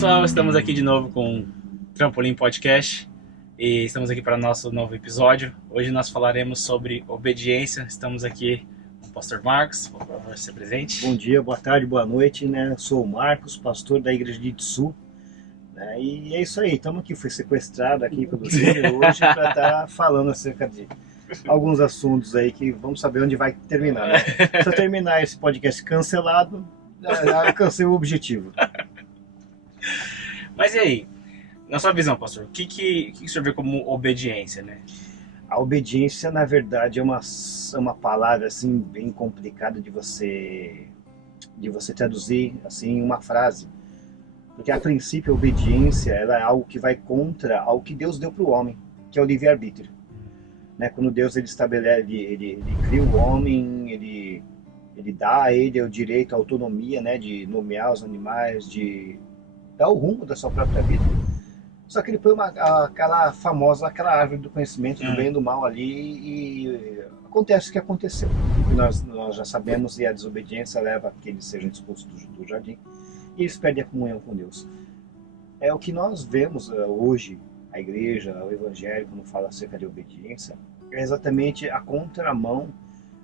pessoal, estamos aqui de novo com o Trampolim Podcast e estamos aqui para nosso novo episódio. Hoje nós falaremos sobre obediência. Estamos aqui com o Pastor Marcos, por favor, se presente. Bom dia, boa tarde, boa noite, né? Sou o Marcos, pastor da Igreja de Itsu, né? E é isso aí, estamos aqui, fui sequestrado aqui pelo Rio hoje para estar falando acerca de alguns assuntos aí que vamos saber onde vai terminar, né? Se eu terminar esse podcast cancelado, já alcancei o objetivo. Mas e aí, na sua visão, pastor, o que o senhor vê como obediência, né? A obediência, na verdade, é uma palavra assim bem complicada de você traduzir assim em uma frase. Porque a princípio a obediência ela é algo que vai contra ao que Deus deu para o homem, que é o livre-arbítrio. Né? Quando Deus ele estabelece, ele cria o homem, ele dá a ele o direito, a autonomia, né, de nomear os animais, de dar o rumo da sua própria vida. Só que ele põe aquela árvore do conhecimento do bem e do mal ali e acontece o que aconteceu. E nós já sabemos, e a desobediência leva a que eles sejam expulsos do jardim e eles perdem a comunhão com Deus. É o que nós vemos hoje, a igreja, o evangelho, quando fala acerca de obediência, é exatamente a contramão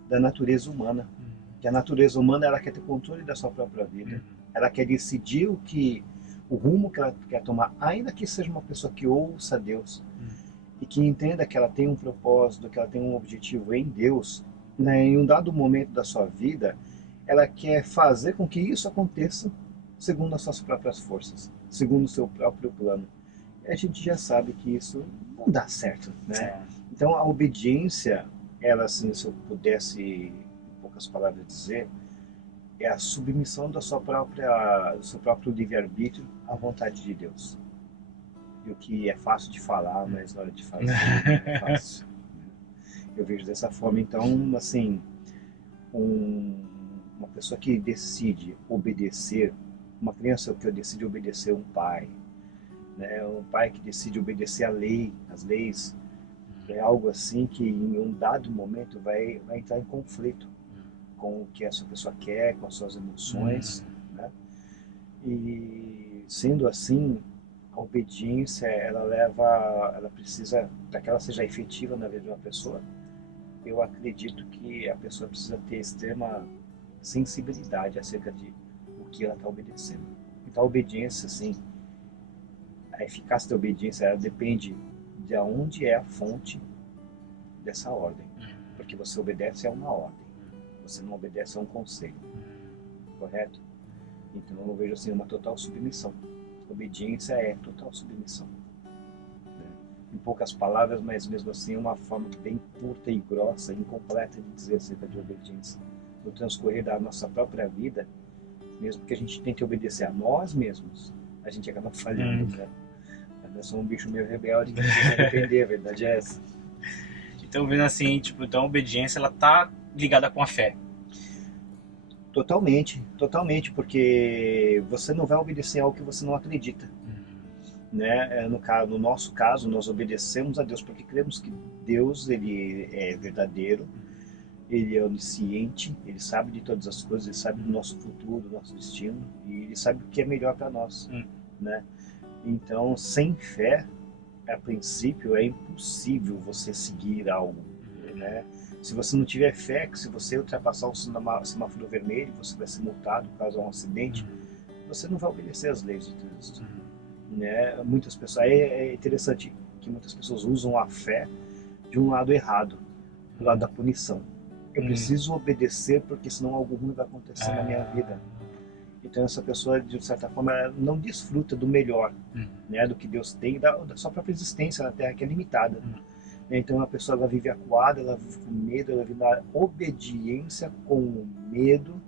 da natureza humana. Que a natureza humana ela quer ter controle da sua própria vida, ela quer decidir o rumo que ela quer tomar, ainda que seja uma pessoa que ouça Deus e que entenda que ela tem um propósito, que ela tem um objetivo em Deus, né? Em um dado momento da sua vida, ela quer fazer com que isso aconteça segundo as suas próprias forças, segundo o seu próprio plano. E a gente já sabe que isso não dá certo, né? Então a obediência, ela, assim, se eu pudesse, em poucas palavras dizer, é a submissão do seu próprio livre-arbítrio à vontade de Deus. E o que é fácil de falar, mas na hora de fazer não é fácil. Eu vejo dessa forma. Então, assim, uma pessoa que decide obedecer, uma criança que decide obedecer um pai, né? Um pai que decide obedecer a lei, as leis, é algo assim que em um dado momento vai entrar em conflito com o que essa pessoa quer, com as suas emoções, né? E sendo assim, a obediência ela precisa, para que ela seja efetiva na vida de uma pessoa, eu acredito que a pessoa precisa ter extrema sensibilidade acerca de o que ela está obedecendo. Então a obediência, assim, a eficácia da obediência, ela depende de onde é a fonte dessa ordem, porque você obedece a uma ordem. Você não obedece a um conselho, correto? Então eu vejo assim uma total submissão. Obediência é total submissão, né? Em poucas palavras, mas mesmo assim uma forma bem curta e grossa, incompleta de dizer acerca de obediência. No transcorrer da nossa própria vida, mesmo que a gente tente obedecer a nós mesmos, a gente acaba falhando, né? Eu sou um bicho meio rebelde que não se arrepender, a verdade é essa. Então, vendo assim, tipo, então a obediência ela tá ligada com a fé. Totalmente, porque você não vai obedecer algo que você não acredita, né? No nosso caso, nós obedecemos a Deus porque cremos que Deus ele é verdadeiro, ele é onisciente, ele sabe de todas as coisas, ele sabe do nosso futuro, do nosso destino e ele sabe o que é melhor para nós, né? Então, sem fé, a princípio é impossível você seguir algo, né? Se você não tiver fé, que se você ultrapassar o semáforo vermelho, você vai ser multado caso um acidente, você não vai obedecer às leis de Cristo, né? Muitas pessoas, é interessante que muitas pessoas usam a fé de um lado errado, do lado da punição. Eu preciso obedecer porque senão algo ruim vai acontecer na minha vida. Então essa pessoa, de certa forma, ela não desfruta do melhor, né, do que Deus tem, da sua própria existência na Terra, que é limitada. Então a pessoa ela vive acuada, ela vive com medo, ela vive na obediência com medo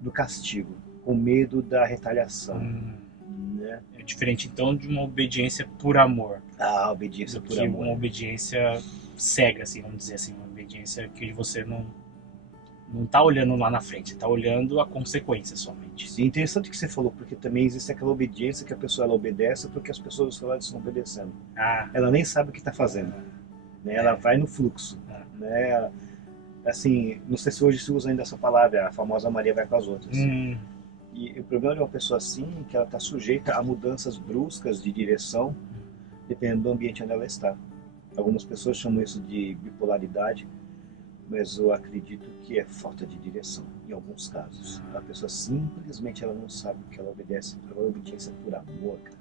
do castigo, com medo da retaliação. Né? É diferente então de uma obediência por amor. A obediência por amor. Uma obediência cega, assim, vamos dizer assim, uma obediência que você não tá olhando lá na frente, tá olhando a consequência somente. Sim, interessante o que você falou, porque também existe aquela obediência que a pessoa ela obedece porque as pessoas do seu lado estão obedecendo. Ela nem sabe o que está fazendo, né? Ela vai no fluxo, né? Assim, não sei se hoje se usa ainda essa palavra, a famosa Maria vai com as outras. E o problema de uma pessoa assim é que ela está sujeita a mudanças bruscas de direção, dependendo do ambiente onde ela está. Algumas pessoas chamam isso de bipolaridade, mas eu acredito que é falta de direção, em alguns casos. A pessoa simplesmente ela não sabe o que ela obedece. A obediência por amor, cara.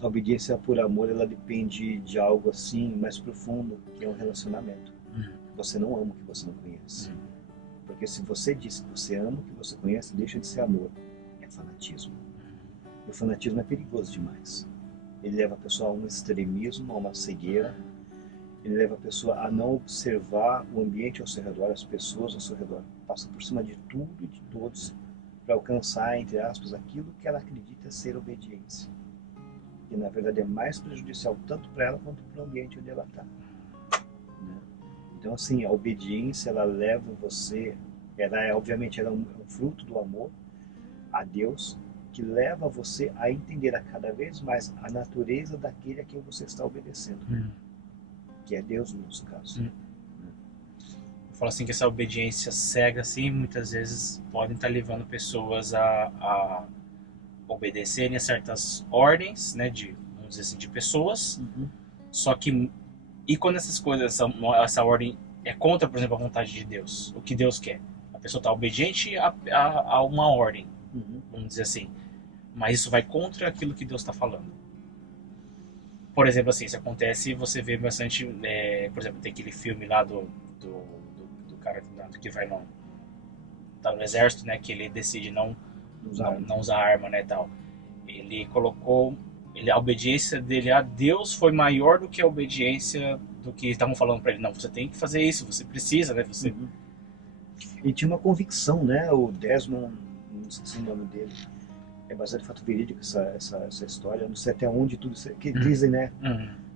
A obediência por amor, ela depende de algo assim mais profundo, que é um relacionamento. Você não ama o que você não conhece. Porque se você diz que você ama o que você conhece, deixa de ser amor. É fanatismo. E o fanatismo é perigoso demais. Ele leva a pessoa a um extremismo, a uma cegueira. Ele leva a pessoa a não observar o ambiente ao seu redor, as pessoas ao seu redor. Passa por cima de tudo e de todos para alcançar, entre aspas, aquilo que ela acredita ser obediência. E na verdade é mais prejudicial tanto para ela quanto para o ambiente onde ela está. Né? Então assim, a obediência ela leva você, obviamente ela é um fruto do amor a Deus, que leva você a entender a cada vez mais a natureza daquele a quem você está obedecendo. Que é Deus no nosso caso. Eu falo assim que essa obediência cega assim, muitas vezes podem estar levando pessoas a obedecerem a certas ordens, né, vamos dizer assim, de pessoas. Só que e quando essas coisas, essa ordem é contra, por exemplo, a vontade de Deus, o que Deus quer, a pessoa está obediente a uma ordem, vamos dizer assim, mas isso vai contra aquilo que Deus está falando. Por exemplo, assim, isso acontece, você vê bastante, por exemplo, tem aquele filme lá do cara que vai tá no exército, né, que ele decide não usar arma, né, tal. Ele colocou, a obediência dele a Deus foi maior do que a obediência do que estavam falando para ele. Não, você tem que fazer isso, você precisa, né, você... Ele tinha uma convicção, né, o Desmond, não sei se é o nome dele, é baseado em fato verídico essa história, não sei até onde tudo isso, que dizem, né?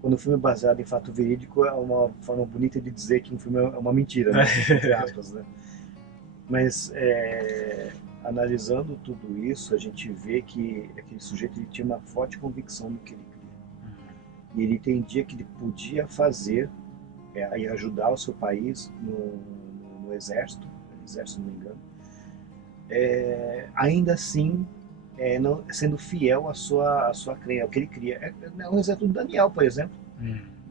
Quando o filme é baseado em fato verídico é uma forma bonita de dizer que um filme é uma mentira, né? Entre aspas, né? Mas analisando tudo isso, a gente vê que aquele sujeito ele tinha uma forte convicção no que ele queria. E ele entendia que ele podia fazer e ajudar o seu país no exército, se não me engano, ainda assim sendo fiel à sua crença, ao que ele queria. É um exemplo do Daniel, por exemplo.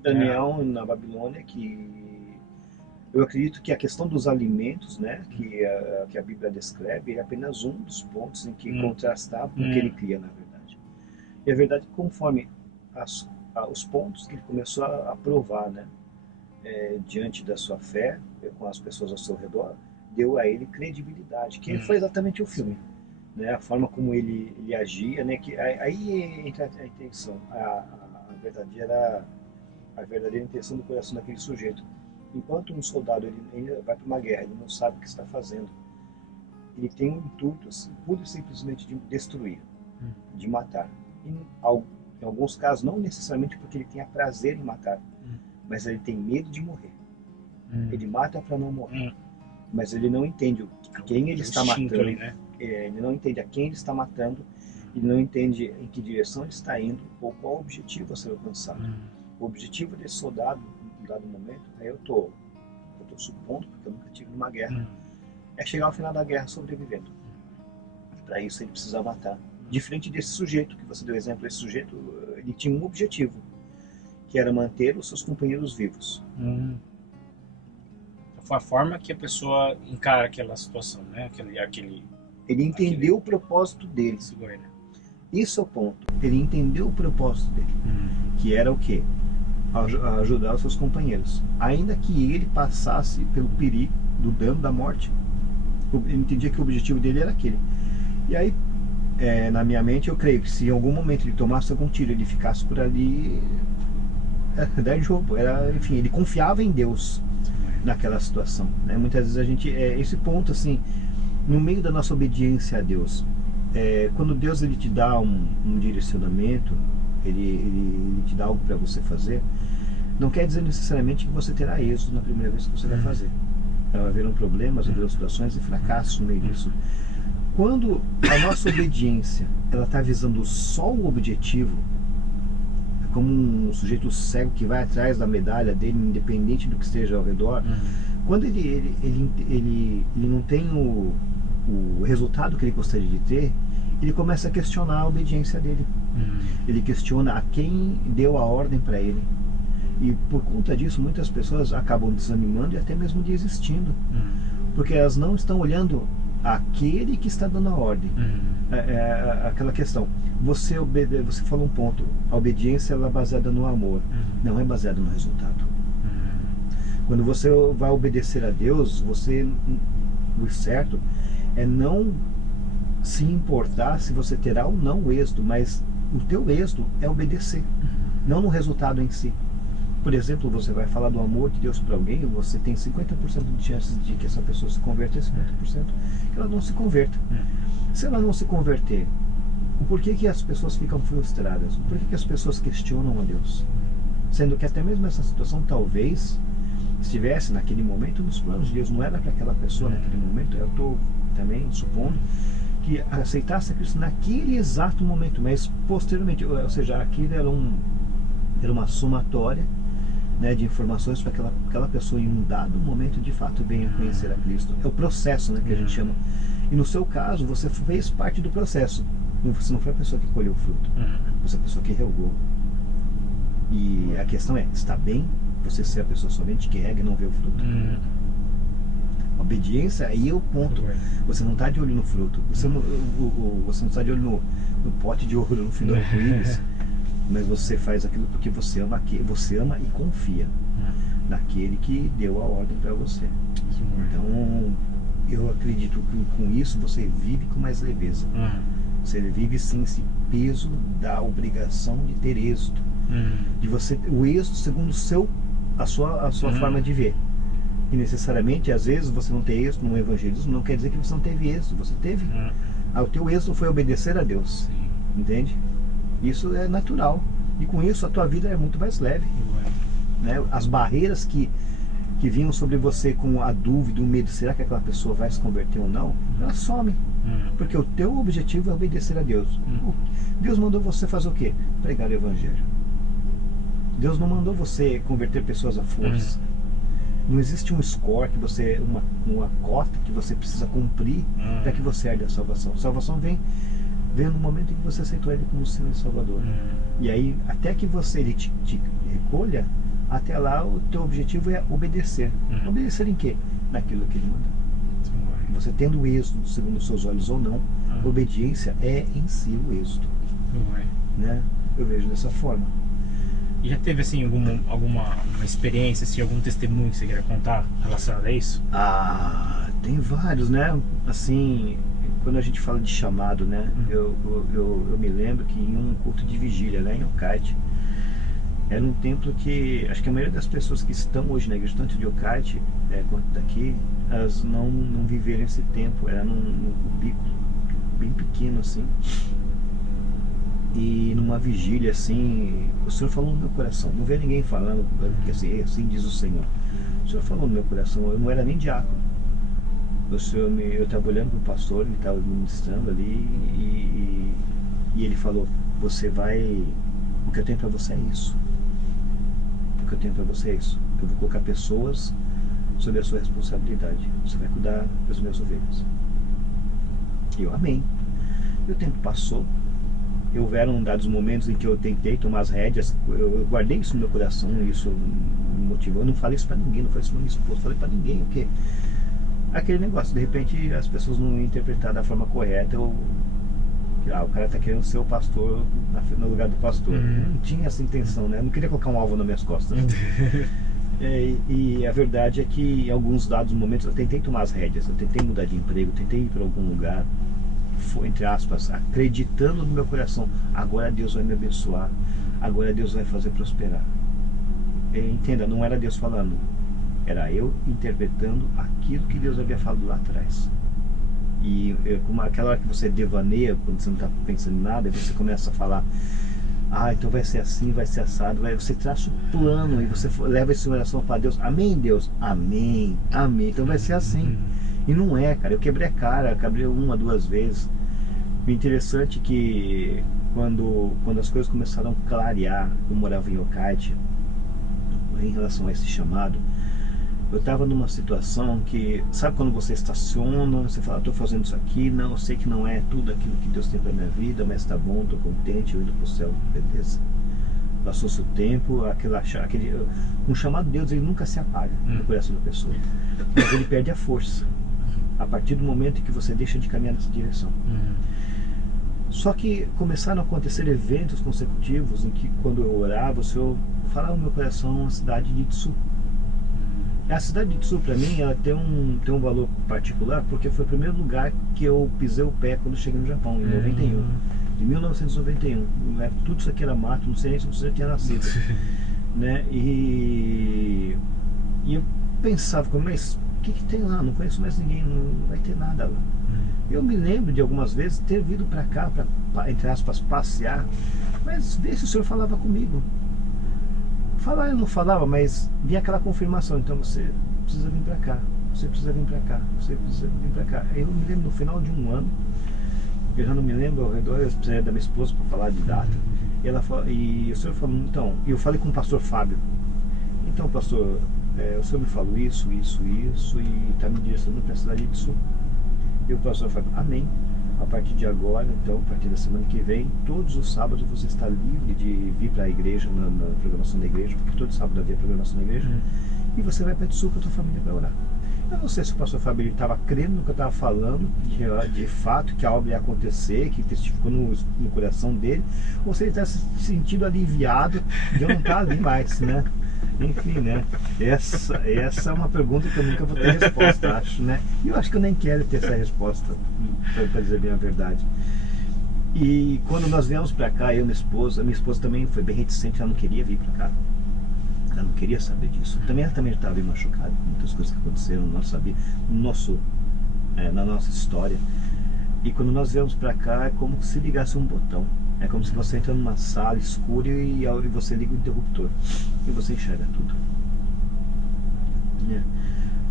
Daniel na Babilônia, que eu acredito que a questão dos alimentos, né, que a Bíblia descreve, é apenas um dos pontos em que contrastava com o que ele cria, na verdade. E a verdade é que conforme os pontos que ele começou a provar, né, diante da sua fé, com as pessoas ao seu redor, deu a ele credibilidade, que foi exatamente o filme. Né, a forma como ele agia, né, que aí entra a intenção, a verdadeira intenção do coração daquele sujeito. Enquanto um soldado ele vai para uma guerra, ele não sabe o que está fazendo, ele tem um intuito pura e simplesmente de destruir, de matar. Em alguns casos, não necessariamente porque ele tenha prazer em matar, mas ele tem medo de morrer. Ele mata para não morrer, mas ele não entende quem ele está matando. Ali, né? Ele não entende a quem ele está matando, ele não entende em que direção ele está indo ou qual o objetivo a ser alcançado. O objetivo desse soldado, em dado momento, eu estou supondo, porque eu nunca tive numa guerra, é chegar ao final da guerra sobrevivendo. Para isso ele precisa matar. Diferente desse sujeito, que você deu exemplo, esse sujeito ele tinha um objetivo, que era manter os seus companheiros vivos. Foi a forma que a pessoa encara aquela situação, né? Ele entendeu o propósito dele. Isso é o ponto. Ele entendeu o propósito dele. Que era o quê? Ajudar os seus companheiros. Ainda que ele passasse pelo perigo, do dano, da morte, ele entendia que o objetivo dele era aquele. E aí, na minha mente, eu creio que se em algum momento ele tomasse algum tiro, ele ficasse por ali, era jogo. Enfim, ele confiava em Deus naquela situação, né? Muitas vezes a gente esse ponto assim, no meio da nossa obediência a Deus, quando Deus ele te dá um direcionamento, ele te dá algo para você fazer, não quer dizer necessariamente que você terá êxito na primeira vez que você vai fazer. Haverão problemas, haverão situações e fracassos no meio disso. Quando a nossa obediência ela está visando só o objetivo, como um sujeito cego que vai atrás da medalha dele, independente do que esteja ao redor, quando ele não tem o resultado que ele gostaria de ter, ele começa a questionar a obediência dele. Ele questiona a quem deu a ordem para ele. E por conta disso, muitas pessoas acabam desanimando e até mesmo desistindo. Porque elas não estão olhando aquele que está dando a ordem. Aquela questão. Você falou um ponto. A obediência ela é baseada no amor. Não é baseada no resultado. Quando você vai obedecer a Deus, o certo é não se importar se você terá ou não o êxito, mas o teu êxito é obedecer, não no resultado em si. Por exemplo, você vai falar do amor de Deus para alguém, você tem 50% de chances de que essa pessoa se converta e 50% que ela não se converta. Se ela não se converter, o porquê que as pessoas ficam frustradas? Por que as pessoas questionam a Deus? Sendo que até mesmo essa situação talvez estivesse naquele momento nos planos de Deus, não era para aquela pessoa naquele momento. Eu estou também supondo que aceitasse a Cristo naquele exato momento, mas posteriormente, ou seja, aquilo era uma somatória, né, de informações para que aquela pessoa em um dado momento de fato venha conhecer a Cristo. É o processo, né, que a gente chama. E no seu caso, você fez parte do processo. Você não foi a pessoa que colheu o fruto, você é a pessoa que regou. E a questão é, está bem você ser a pessoa somente que rega e não vê o fruto? Obediência, aí é o ponto. Você não está de olho no fruto, você não está de olho no pote de ouro, no fim do arco-íris, mas você faz aquilo porque você ama e confia naquele que deu a ordem para você. Então eu acredito que com isso você vive com mais leveza. Você vive sem esse peso da obrigação de ter êxito, de você o êxito segundo a sua forma de ver. E necessariamente, às vezes, você não tem êxito no evangelismo, não quer dizer que você não teve êxito. Você teve. O teu êxito foi obedecer a Deus. Entende? Isso é natural. E com isso, a tua vida é muito mais leve. Né? As barreiras que vinham sobre você com a dúvida, o medo, será que aquela pessoa vai se converter ou não? Elas somem. Porque o teu objetivo é obedecer a Deus. Deus mandou você fazer o quê? Pregar o evangelho. Deus não mandou você converter pessoas à força. Não existe um score que você, uma cota que você precisa cumprir para que você herde a salvação. A salvação vem no momento em que você aceitou Ele como Senhor e Salvador. E aí, até que Ele te recolha, até lá o teu objetivo é obedecer. Obedecer em quê? Naquilo que Ele manda. Você tendo êxito segundo os seus olhos ou não, obediência é em si o êxito. Né? Eu vejo dessa forma. E já teve assim alguma experiência, assim, algum testemunho que você queira contar relacionado a isso? Tem vários, né? Assim, quando a gente fala de chamado, né? Eu me lembro que em um culto de vigília lá em Ocate, era um templo que acho que a maioria das pessoas que estão hoje na igreja, tanto de Ocate quanto daqui, elas não viveram esse tempo. Era num cubículo bem pequeno assim. E numa vigília assim, o Senhor falou no meu coração. Não veio ninguém falando, porque assim diz o Senhor. O Senhor falou no meu coração. Eu não era nem diácono. Eu estava olhando para o pastor, ele estava ministrando ali e ele falou: você vai. O que eu tenho para você é isso. O que eu tenho para você é isso. Eu vou colocar pessoas sob a sua responsabilidade. Você vai cuidar das minhas ovelhas. E eu amém. E o tempo passou. Houveram dados momentos em que eu tentei tomar as rédeas. Eu guardei isso no meu coração, isso me motivou. Eu não falei isso para ninguém, não falei isso para minha esposa, falei para ninguém, porque aquele negócio, de repente as pessoas não iam interpretar da forma correta. O cara tá querendo ser o pastor no lugar do pastor. Não tinha essa intenção, né? Eu não queria colocar um alvo nas minhas costas. E a verdade é que em alguns dados momentos eu tentei tomar as rédeas, eu tentei mudar de emprego, eu tentei ir para algum lugar, entre aspas, acreditando no meu coração: agora Deus vai me abençoar, agora Deus vai fazer prosperar. Entenda, não era Deus falando, era eu interpretando aquilo que Deus havia falado lá atrás. E como aquela hora que você devaneia, quando você não está pensando em nada, e você começa a falar: então vai ser assim, vai ser assado. Você traça o plano e você leva essa oração para Deus: amém, Deus, amém, amém, então vai ser assim. E não é, cara. Eu quebrei a cara, quebrei 1 a 2 vezes. O interessante é que quando as coisas começaram a clarear, eu morava em Ocate, em relação a esse chamado, Eu estava numa situação que, sabe quando você estaciona, você fala, estou fazendo isso aqui, não, eu sei que não é tudo aquilo que Deus tem para minha vida, mas tá bom, estou contente, eu indo para o céu, beleza. Passou-se o tempo, um chamado de Deus, ele nunca se apaga no coração da pessoa, mas ele perde a força a partir do momento em que você deixa de caminhar nessa direção. Só que começaram a acontecer eventos consecutivos em que, quando eu orava, o Senhor falava no meu coração a cidade de Itsu. A cidade de Itsu, para mim, ela tem um valor particular, porque foi o primeiro lugar que eu pisei o pé quando cheguei no Japão, em 91. Em 1991. Tudo isso aqui era mato, não sei nem se você já tinha nascido. Né? E eu pensava, mas o que tem lá? Não conheço mais ninguém, não vai ter nada lá. Eu me lembro de algumas vezes ter vindo para cá, para, entre aspas, passear, mas ver se o Senhor falava comigo. Falar eu não falava, mas vinha aquela confirmação, então você precisa vir para cá, você precisa vir para cá, você precisa vir para cá. Eu me lembro no final de um ano, eu já não me lembro ao redor, eu precisei da minha esposa para falar de data, e o Senhor falou, então, e eu falei com o pastor Fábio, então pastor, o Senhor me falou isso, e está me direcionando para a cidade de Sul. E o pastor Fábio, amém. A partir de agora, então, a partir da semana que vem, todos os sábados você está livre de vir para a igreja, na programação da igreja, porque todo sábado havia programação da igreja, e você vai para Itsu com a tua família para orar. Eu não sei se o pastor Fábio estava crendo no que eu estava falando, de fato, que a obra ia acontecer, que testificou no coração dele, ou se ele está se sentindo aliviado de eu não estar ali mais, né? Enfim, né? Essa é uma pergunta que eu nunca vou ter resposta, acho, né? E eu acho que eu nem quero ter essa resposta, para dizer bem a verdade. E quando nós viemos para cá, eu e minha esposa também foi bem reticente, ela não queria vir para cá. Ela não queria saber disso. Ela também estava bem machucada com muitas coisas que aconteceram na nossa história. E quando nós viemos para cá, é como se ligasse um botão. É como se você entra numa sala escura e você liga o interruptor e você enxerga tudo.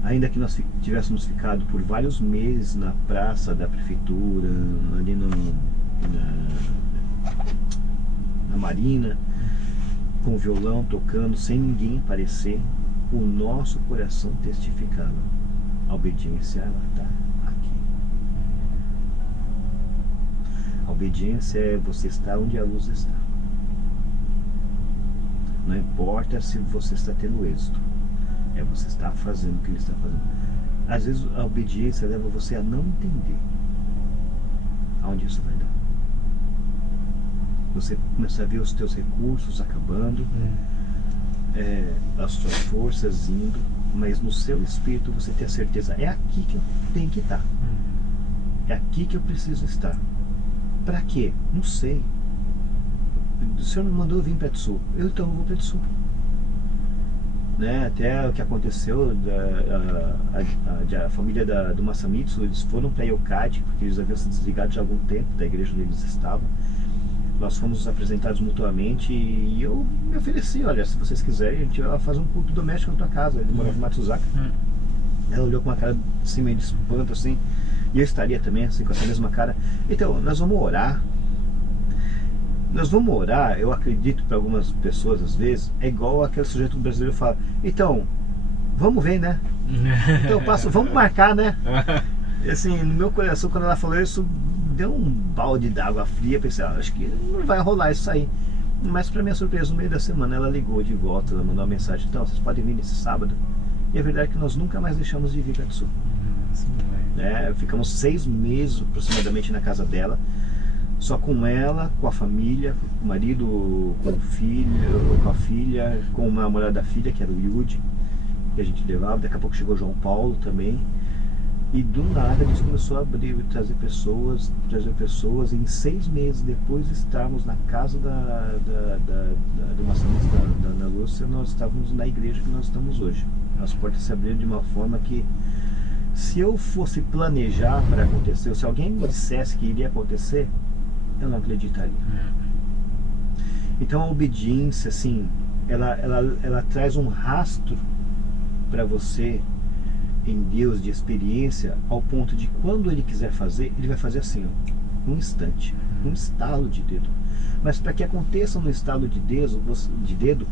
Ainda que nós tivéssemos ficado por vários meses na praça da prefeitura, ali na Marina, com o violão tocando, sem ninguém aparecer, o nosso coração testificava. A obediência, ela está aqui. A obediência é você estar onde a luz está. Não importa se você está tendo êxito, é você estar fazendo o que ele está fazendo. Às vezes a obediência leva você a não entender aonde isso vai dar. Você começa a ver os teus recursos acabando, as suas forças indo, mas no seu espírito você tem a certeza, é aqui que eu tenho que estar. É aqui que eu preciso estar. Para quê? Não sei. O Senhor me mandou vir para Itsu, então eu vou para Itsu. Né? Até o que aconteceu, a família do Masamitsu, eles foram para Yokkaichi, porque eles haviam se desligado de algum tempo da igreja onde eles estavam. Nós fomos apresentados mutuamente e eu me ofereci, olha, se vocês quiserem, a gente vai fazer um culto doméstico na tua casa. Ele morava em Matsuzaka. Ela olhou com uma cara assim, meio de espanto, assim, e eu estaria também, assim, com essa mesma cara. Então, nós vamos orar. Eu acredito, para algumas pessoas, às vezes, é igual aquele sujeito brasileiro fala, então, vamos ver, né? Então eu passo, vamos marcar, né? E assim, no meu coração, quando ela falou isso, deu um balde d'água fria, pensei, acho que não vai rolar isso aí. Mas para minha surpresa, no meio da semana ela ligou de volta, ela mandou uma mensagem, então, vocês podem vir nesse sábado. E a verdade é que nós nunca mais deixamos de vir para Itsu. Ficamos 6 meses aproximadamente na casa dela, só com ela, com a família, com o marido, com o filho, com a filha, com uma namorada da filha, que era o Yuji, que a gente levava. Daqui a pouco chegou João Paulo também. E do nada Deus começou a abrir e trazer pessoas, e em 6 meses depois estarmos na casa do maçonista da Lúcia, nós estávamos na igreja que nós estamos hoje. As portas se abriram de uma forma que, se eu fosse planejar para acontecer, ou se alguém me dissesse que iria acontecer, eu não acreditaria. Então a obediência, assim, ela traz um rastro para você em Deus de experiência, ao ponto de quando Ele quiser fazer, Ele vai fazer assim, ó, num instante, num estalo de dedo. Mas para que aconteça no estalo de dedo,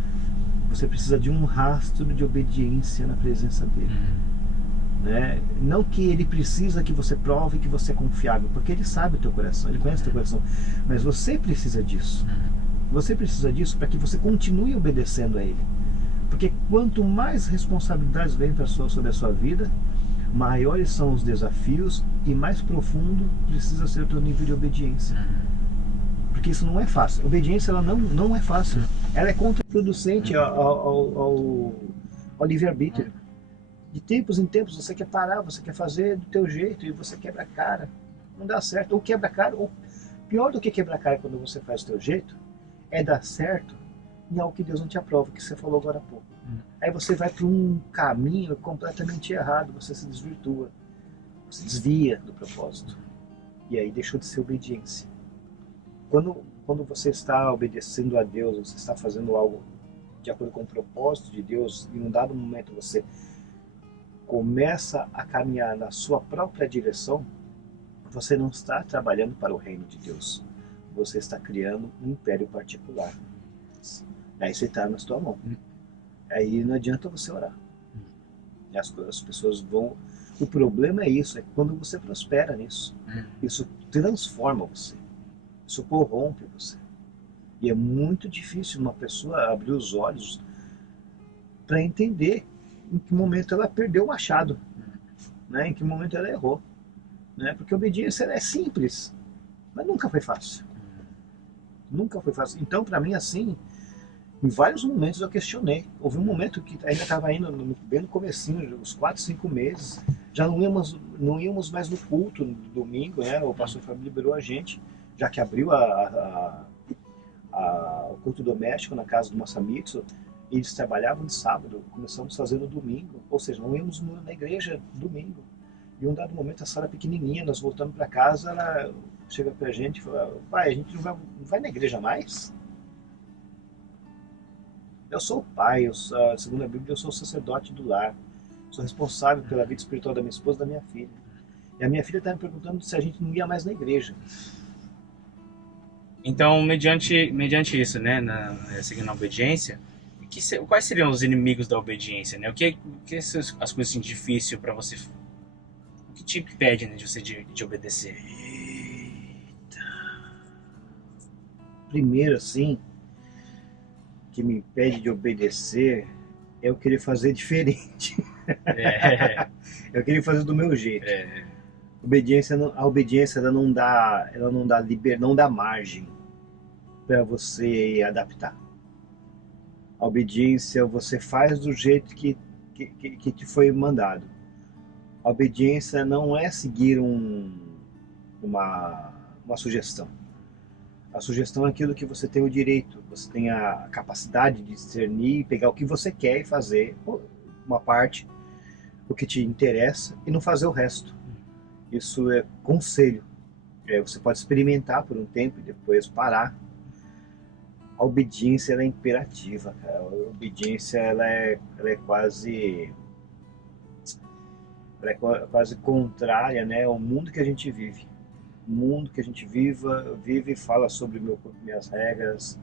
você precisa de um rastro de obediência na presença dele. Né? Não que ele precisa que você prove que você é confiável, porque ele sabe o teu coração, ele conhece o teu coração, mas você precisa disso. Você precisa disso para que você continue obedecendo a ele. Porque quanto mais responsabilidades vêm sobre a sua vida, maiores são os desafios e mais profundo precisa ser o teu nível de obediência. Porque isso não é fácil. Obediência ela não é fácil. Ela é contraproducente ao livre-arbítrio. De tempos em tempos você quer parar, você quer fazer do teu jeito e você quebra a cara. Não dá certo. Ou quebra a cara, ou pior do que quebrar a cara quando você faz do teu jeito, é dar certo em algo que Deus não te aprova, que você falou agora há pouco. Aí você vai para um caminho completamente errado, você se desvirtua, você desvia do propósito. E aí deixou de ser obediência. Quando você está obedecendo a Deus, você está fazendo algo de acordo com o propósito de Deus, e em um dado momento você começa a caminhar na sua própria direção, você não está trabalhando para o reino de Deus. Você está criando um império particular. Aí você está na sua mão. Aí não adianta você orar. As pessoas vão... O problema é isso, é quando você prospera nisso. Isso transforma você. Isso corrompe você. E é muito difícil uma pessoa abrir os olhos para entender em que momento ela perdeu o machado, né? Em que momento ela errou. Né? Porque a obediência é simples, mas nunca foi fácil. Nunca foi fácil. Então, para mim, assim, em vários momentos eu questionei. Houve um momento que ainda estava indo bem no comecinho, uns 4, 5 meses, já não íamos mais no culto no domingo, né? O pastor Fábio liberou a gente, já que abriu o culto doméstico na casa do Massamitsu. Eles trabalhavam de sábado, começamos a fazer no domingo, ou seja, não íamos na igreja domingo. E um dado momento a sala pequenininha, nós voltamos para casa, ela chega pra gente e fala: pai, a gente não vai na igreja mais? Eu sou o pai, segundo a Bíblia, eu sou o sacerdote do lar. Sou responsável pela vida espiritual da minha esposa e da minha filha. E a minha filha está me perguntando se a gente não ia mais na igreja. Então, mediante isso, né, seguindo a obediência, quais seriam os inimigos da obediência, né? O que são as coisas assim, difíceis para você? O que te impede, né, de você de obedecer? Primeiro, assim, que me impede de obedecer é eu querer fazer diferente. Eu queria fazer do meu jeito. A obediência ela não dá margem para você adaptar. A obediência você faz do jeito que te foi mandado. A obediência não é seguir uma sugestão. A sugestão é aquilo que você tem o direito, você tem a capacidade de discernir, pegar o que você quer e fazer uma parte, o que te interessa, e não fazer o resto. Isso é conselho. Você pode experimentar por um tempo e depois parar. A obediência ela é imperativa, cara. A obediência ela é quase contrária, né, ao mundo que a gente vive. O mundo que a gente vive fala sobre meu corpo, minhas regras.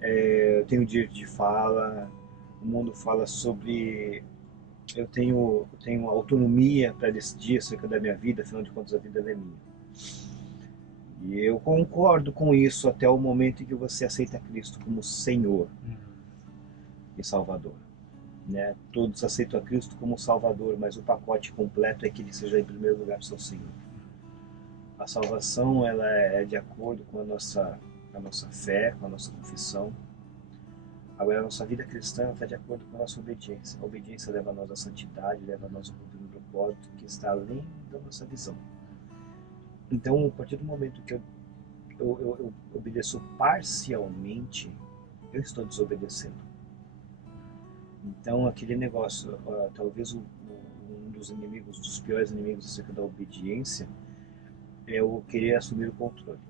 Eu tenho direito de fala. O mundo fala sobre eu tenho autonomia para decidir acerca da minha vida, afinal de contas a vida é minha. E eu concordo com isso até o momento em que você aceita Cristo como Senhor e Salvador. Né? Todos aceitam a Cristo como Salvador, mas o pacote completo é que Ele seja em primeiro lugar seu Senhor. A salvação ela é de acordo com a nossa fé, com a nossa confissão. Agora, a nossa vida cristã está de acordo com a nossa obediência. A obediência leva a nós à santidade, leva a nós a cumprir um propósito que está além da nossa visão. Então, a partir do momento que eu obedeço parcialmente, eu estou desobedecendo. Então, aquele negócio, talvez um dos piores inimigos acerca da obediência é o querer assumir o controle,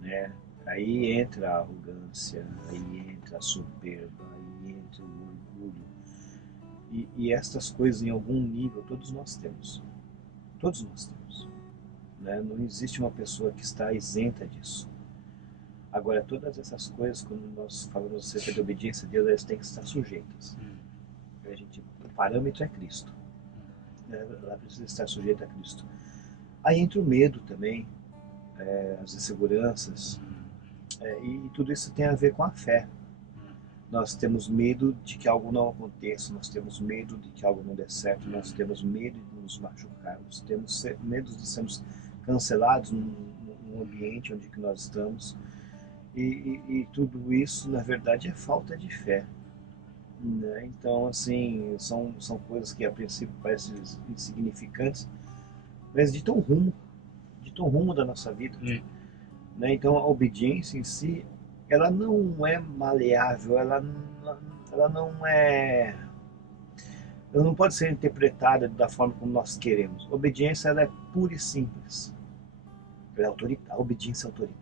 né? Aí entra a arrogância, aí entra a soberba, aí entra o orgulho. E estas coisas, em algum nível, todos nós temos. Todos nós temos. Né? Não existe uma pessoa que está isenta disso. Agora, todas essas coisas, quando nós falamos acerca de obediência a Deus, elas têm que estar sujeitas. O parâmetro é Cristo. Ela precisa estar sujeita a Cristo. Aí entra o medo também, as inseguranças, e tudo isso tem a ver com a fé. Nós temos medo de que algo não aconteça, nós temos medo de que algo não dê certo, nós temos medo de nos machucarmos, temos medo de sermos cancelados num ambiente onde que nós estamos. E tudo isso, na verdade, é falta de fé. Né? Então, assim, são coisas que a princípio parecem insignificantes, mas ditam rumo da nossa vida. Né? Então, a obediência em si, ela não é maleável, ela não pode ser interpretada da forma como nós queremos. A obediência, ela é pura e simples. A obediência é autoritária.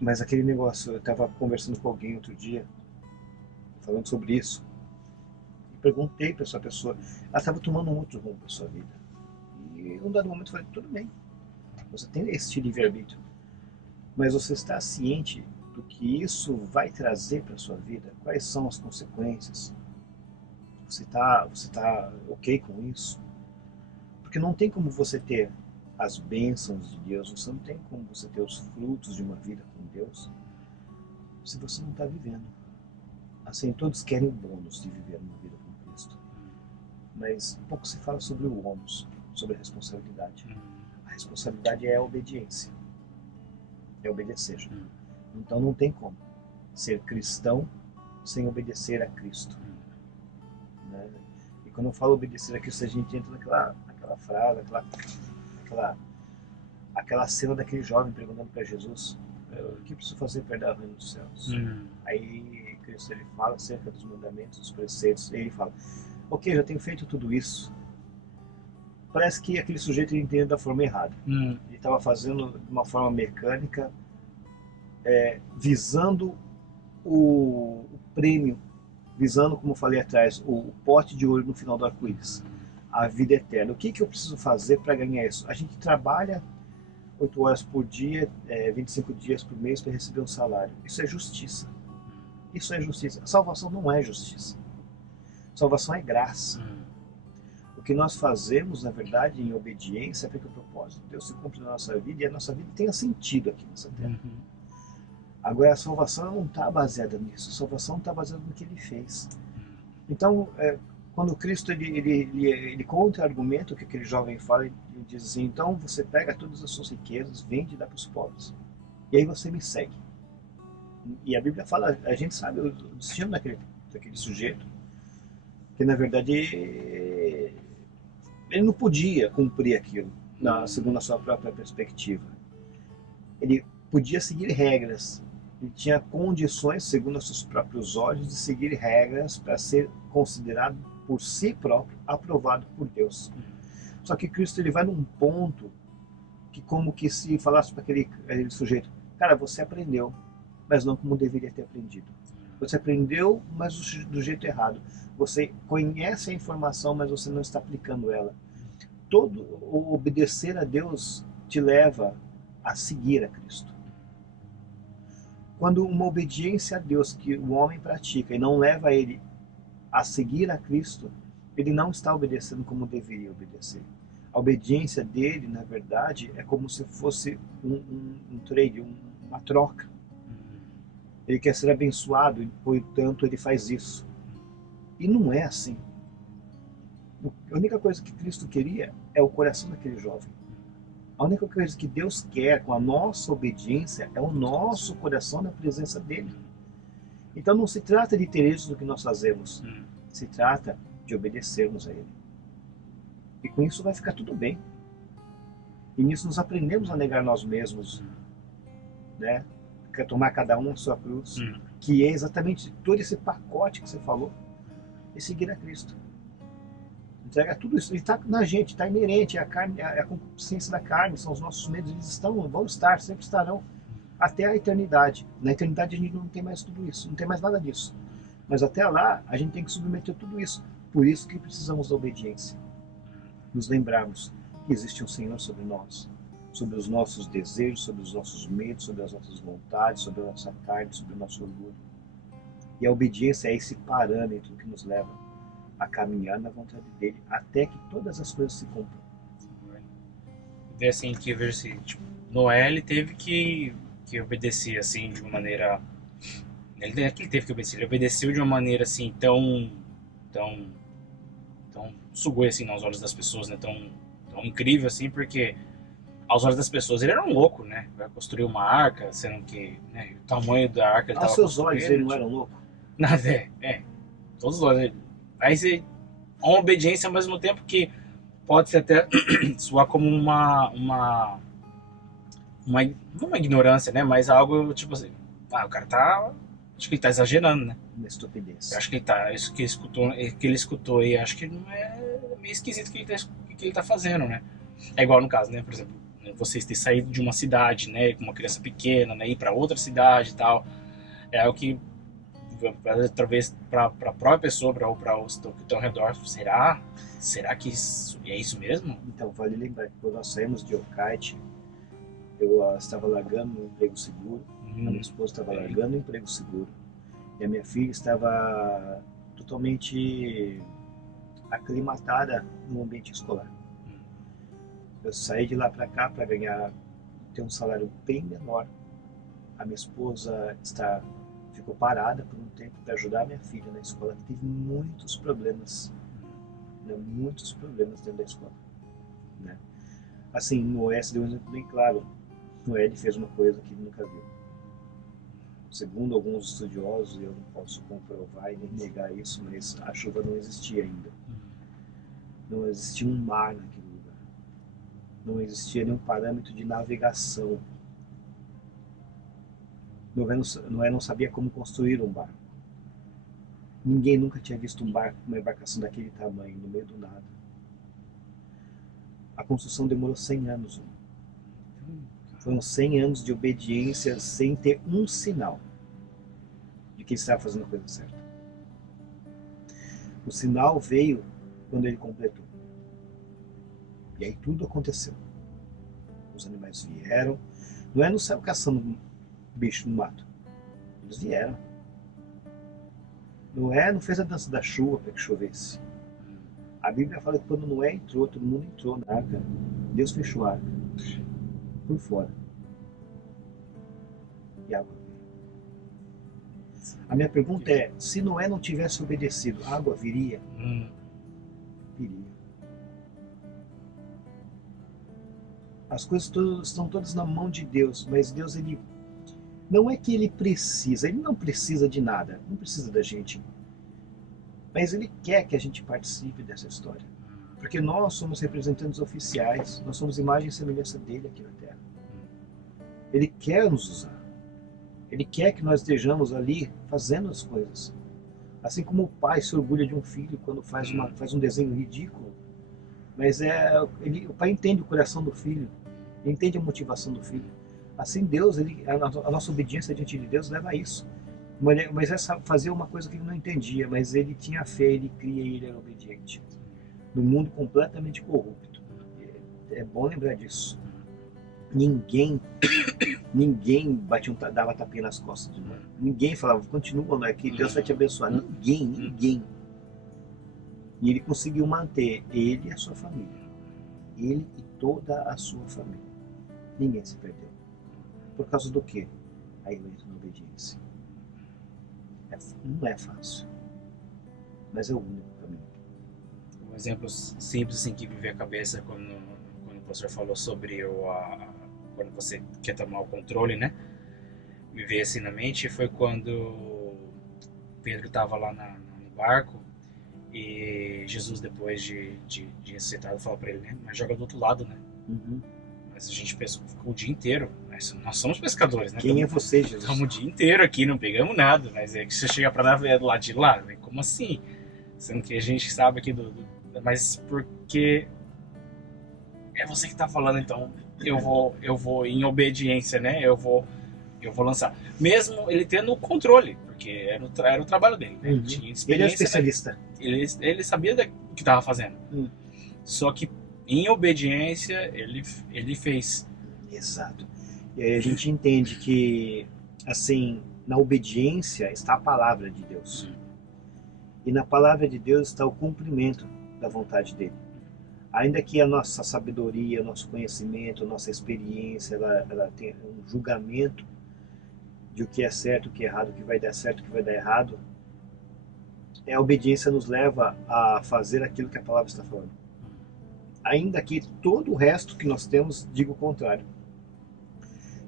Mas aquele negócio, eu estava conversando com alguém outro dia, falando sobre isso, e perguntei para essa pessoa, ela estava tomando um outro rumo para sua vida. E em um dado momento eu falei, tudo bem, você tem esse livre-arbítrio, mas você está ciente do que isso vai trazer para sua vida? Quais são as consequências? Você tá ok com isso? Porque não tem como você ter as bênçãos de Deus, você não tem como você ter os frutos de uma vida com Deus se você não está vivendo. Assim, todos querem o bônus de viver uma vida com Cristo, mas pouco se fala sobre o ônus, sobre a responsabilidade. A responsabilidade é a obediência, é obedecer. Então não tem como ser cristão sem obedecer a Cristo. Né? E quando eu falo obedecer a Cristo, a gente entra naquela frase, aquela cena daquele jovem perguntando para Jesus, o que preciso fazer para herdar o reino dos céus? Aí Cristo ele fala acerca dos mandamentos, dos preceitos, e ele fala, ok, já tenho feito tudo isso. Parece que aquele sujeito entendeu da forma errada. Ele estava fazendo de uma forma mecânica, visando o prêmio, visando, como eu falei atrás, o pote de ouro no final do arco-íris, a vida eterna. O que eu preciso fazer para ganhar isso? A gente trabalha 8 horas por dia, 25 dias por mês para receber um salário. Isso é justiça. Isso é justiça. Salvação não é justiça. Salvação é graça. O que nós fazemos, na verdade, em obediência, é para que o propósito de Deus se cumpra na nossa vida e a nossa vida tenha sentido aqui nessa terra. Agora, a salvação não está baseada nisso. A salvação está baseada no que Ele fez. Então, quando Cristo ele contra-argumenta o que aquele jovem fala, ele diz assim, então você pega todas as suas riquezas, vende e dá para os pobres. E aí você me segue. E a Bíblia fala, a gente sabe o destino daquele sujeito, que na verdade ele não podia cumprir aquilo, segundo a sua própria perspectiva. Ele podia seguir regras, ele tinha condições, segundo os seus próprios olhos, de seguir regras para ser considerado por si próprio, aprovado por Deus. Só que Cristo ele vai num ponto que como que se falasse para aquele sujeito, cara, você aprendeu, mas não como deveria ter aprendido. Você aprendeu, mas do jeito errado. Você conhece a informação, mas você não está aplicando ela. Todo o obedecer a Deus te leva a seguir a Cristo. Quando uma obediência a Deus que o homem pratica e não leva ele a seguir a Cristo, ele não está obedecendo como deveria obedecer. A obediência dele, na verdade, é como se fosse um trade, uma troca. Ele quer ser abençoado e, portanto, ele faz isso. E não é assim. A única coisa que Cristo queria é o coração daquele jovem. A única coisa que Deus quer com a nossa obediência é o nosso coração na presença dele. Então não se trata de ter êxito no que nós fazemos. Se trata de obedecermos a ele. E com isso vai ficar tudo bem. E nisso nós aprendemos a negar nós mesmos. Né? Quer tomar cada um a sua cruz. Que é exatamente todo esse pacote que você falou. E seguir a Cristo. Entrega tudo isso. Ele está na gente, está inerente. A carne, a concupiscência da carne, são os nossos medos. Eles vão estar, sempre estarão. Até a eternidade. Na eternidade a gente não tem mais tudo isso. Não tem mais nada disso. Mas até lá, a gente tem que submeter tudo isso. Por isso que precisamos da obediência. Nos lembrarmos que existe um Senhor sobre nós. sobre os nossos desejos, sobre os nossos medos, sobre as nossas vontades, sobre a nossa carne, sobre o nosso orgulho. E a obediência é esse parâmetro que nos leva a caminhar na vontade dele, até que todas as coisas se cumpram. E assim, que ver se tipo, Noé ele teve que obedecer assim de uma maneira. Ele teve que obedecer, ele obedeceu de uma maneira assim tão sugoi assim aos olhos das pessoas, né? Tão incrível assim, porque aos olhos das pessoas ele era um louco, né? Vai construir uma arca, sendo que né, o tamanho da arca ele Aos tava seus olhos construindo, ele não era um louco? nada, todos os olhos. Aí você, uma obediência ao mesmo tempo que pode ser até soar como não uma ignorância, né? Mas algo tipo assim, o cara tá, acho que ele tá exagerando, né? Uma estupidez. Eu acho que ele tá, isso que ele escutou aí, acho que não é meio esquisito o que ele tá fazendo, né? É igual no caso, né? Por exemplo, vocês terem saído de uma cidade, né? Com uma criança pequena, né? Ir pra outra cidade e tal. É algo que, talvez, pra própria pessoa, para os que estão ao redor, será que isso, é isso mesmo? Então, vale lembrar que quando nós saímos de Ocaite, eu estava largando um emprego seguro, a minha esposa estava largando um emprego seguro, e a minha filha estava totalmente aclimatada no ambiente escolar. Eu saí de lá para cá para ter um salário bem menor. A minha esposa ficou parada por um tempo para ajudar a minha filha na escola, que teve muitos problemas, né? Muitos problemas dentro da escola, né? Assim, Noé deu um exemplo bem claro. Noé fez uma coisa que ele nunca viu. Segundo alguns estudiosos, eu não posso comprovar e nem negar isso, mas a chuva não existia ainda. Não existia um mar naquele lugar. Não existia nenhum parâmetro de navegação. Noé não sabia como construir um barco. Ninguém nunca tinha visto um barco, uma embarcação daquele tamanho, no meio do nada. A construção demorou 100 anos. Foram 100 anos de obediência sem ter um sinal de que ele estava fazendo a coisa certa. O sinal veio quando ele completou. E aí tudo aconteceu. Os animais vieram. Noé não saiu caçando bicho no mato. Eles vieram. Noé não fez a dança da chuva para que chovesse. A Bíblia fala que quando Noé entrou, todo mundo entrou na arca. Deus fechou a arca por fora. E a água veio. A minha pergunta é, se Noé não tivesse obedecido, a água viria? Viria. As coisas estão todas na mão de Deus, mas Deus, ele não é que ele não precisa de nada, não precisa da gente. Mas ele quer que a gente participe dessa história. Porque nós somos representantes oficiais, nós somos imagem e semelhança dele aqui na Terra. Ele quer nos usar. Ele quer que nós estejamos ali fazendo as coisas. Assim como o pai se orgulha de um filho quando faz um desenho ridículo. Mas o pai entende o coração do filho, ele entende a motivação do filho. Assim Deus, a nossa obediência diante de Deus leva a isso. Mas é fazer uma coisa que ele não entendia, mas ele tinha fé, ele cria e ele era obediente. No mundo completamente corrupto. É bom lembrar disso. Ninguém dava tapinha nas costas de Noé. Ninguém falava, continua, Noé, que Deus vai te abençoar. Ninguém. E ele conseguiu manter ele e a sua família. Ele e toda a sua família. Ninguém se perdeu. Por causa do quê? Aí eu entro na obediência. Não é fácil, mas é o único caminho. Um exemplo simples assim, que me veio à cabeça quando o pastor falou sobre quando você quer tomar o controle, né? Me veio assim na mente foi quando Pedro estava lá no barco e Jesus, depois de ressuscitado, falou para ele, né? Mas joga do outro lado, né? Mas a gente ficou o dia inteiro. Nós somos pescadores, né? Quem é você, Jesus? Estamos o dia inteiro aqui, não pegamos nada. Mas é que você chega para navegar do lado de lá, né? Como assim? Sendo que a gente sabe aqui mas porque é você que tá falando, então eu vou em obediência, né? Eu vou lançar. Mesmo ele tendo o controle, porque era o trabalho dele, né? Ele tinha experiência. Ele é especialista. Ele sabia o que estava fazendo. Só que em obediência ele fez. Exato. E aí a gente entende que, assim, na obediência está a palavra de Deus. E na palavra de Deus está o cumprimento da vontade dele. Ainda que a nossa sabedoria, o nosso conhecimento, a nossa experiência, ela tenha um julgamento de o que é certo, o que é errado, o que vai dar certo, o que vai dar errado, a obediência nos leva a fazer aquilo que a palavra está falando. Ainda que todo o resto que nós temos diga o contrário.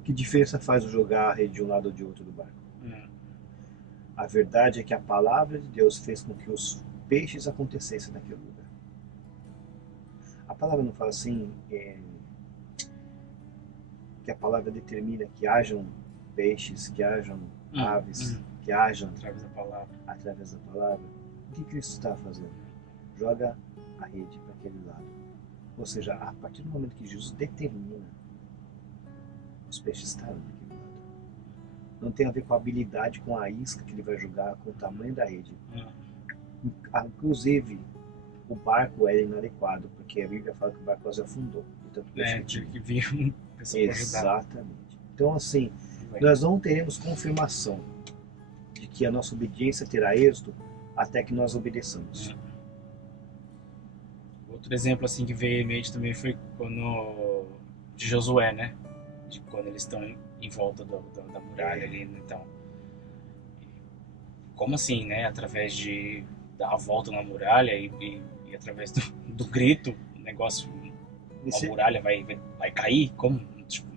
Que diferença faz o jogar a rede de um lado ou de outro do barco? A verdade é que a palavra de Deus fez com que os peixes acontecessem naquele lugar. A palavra não fala assim, que a palavra determina que hajam peixes, que hajam aves, que hajam Através da palavra. através da palavra. O que Cristo está fazendo? Joga a rede para aquele lado. Ou seja, a partir do momento que Jesus determina, os peixes estarão naquele lado. Não tem a ver com a habilidade, com a isca que ele vai jogar, com o tamanho da rede. Inclusive, o barco era inadequado, porque a Bíblia fala que o barco quase afundou. Tanto Tive que vir uma pessoa para ajudar. Exatamente. Então, assim, nós não teremos confirmação de que a nossa obediência terá êxito até que nós obedeçamos. Outro exemplo assim que veio em mente também foi quando de Josué, né? De quando eles estão em volta da muralha ali, então. Como assim, né? Através de dar a volta na muralha e através do grito, o negócio, a muralha vai cair? Como? Tipo,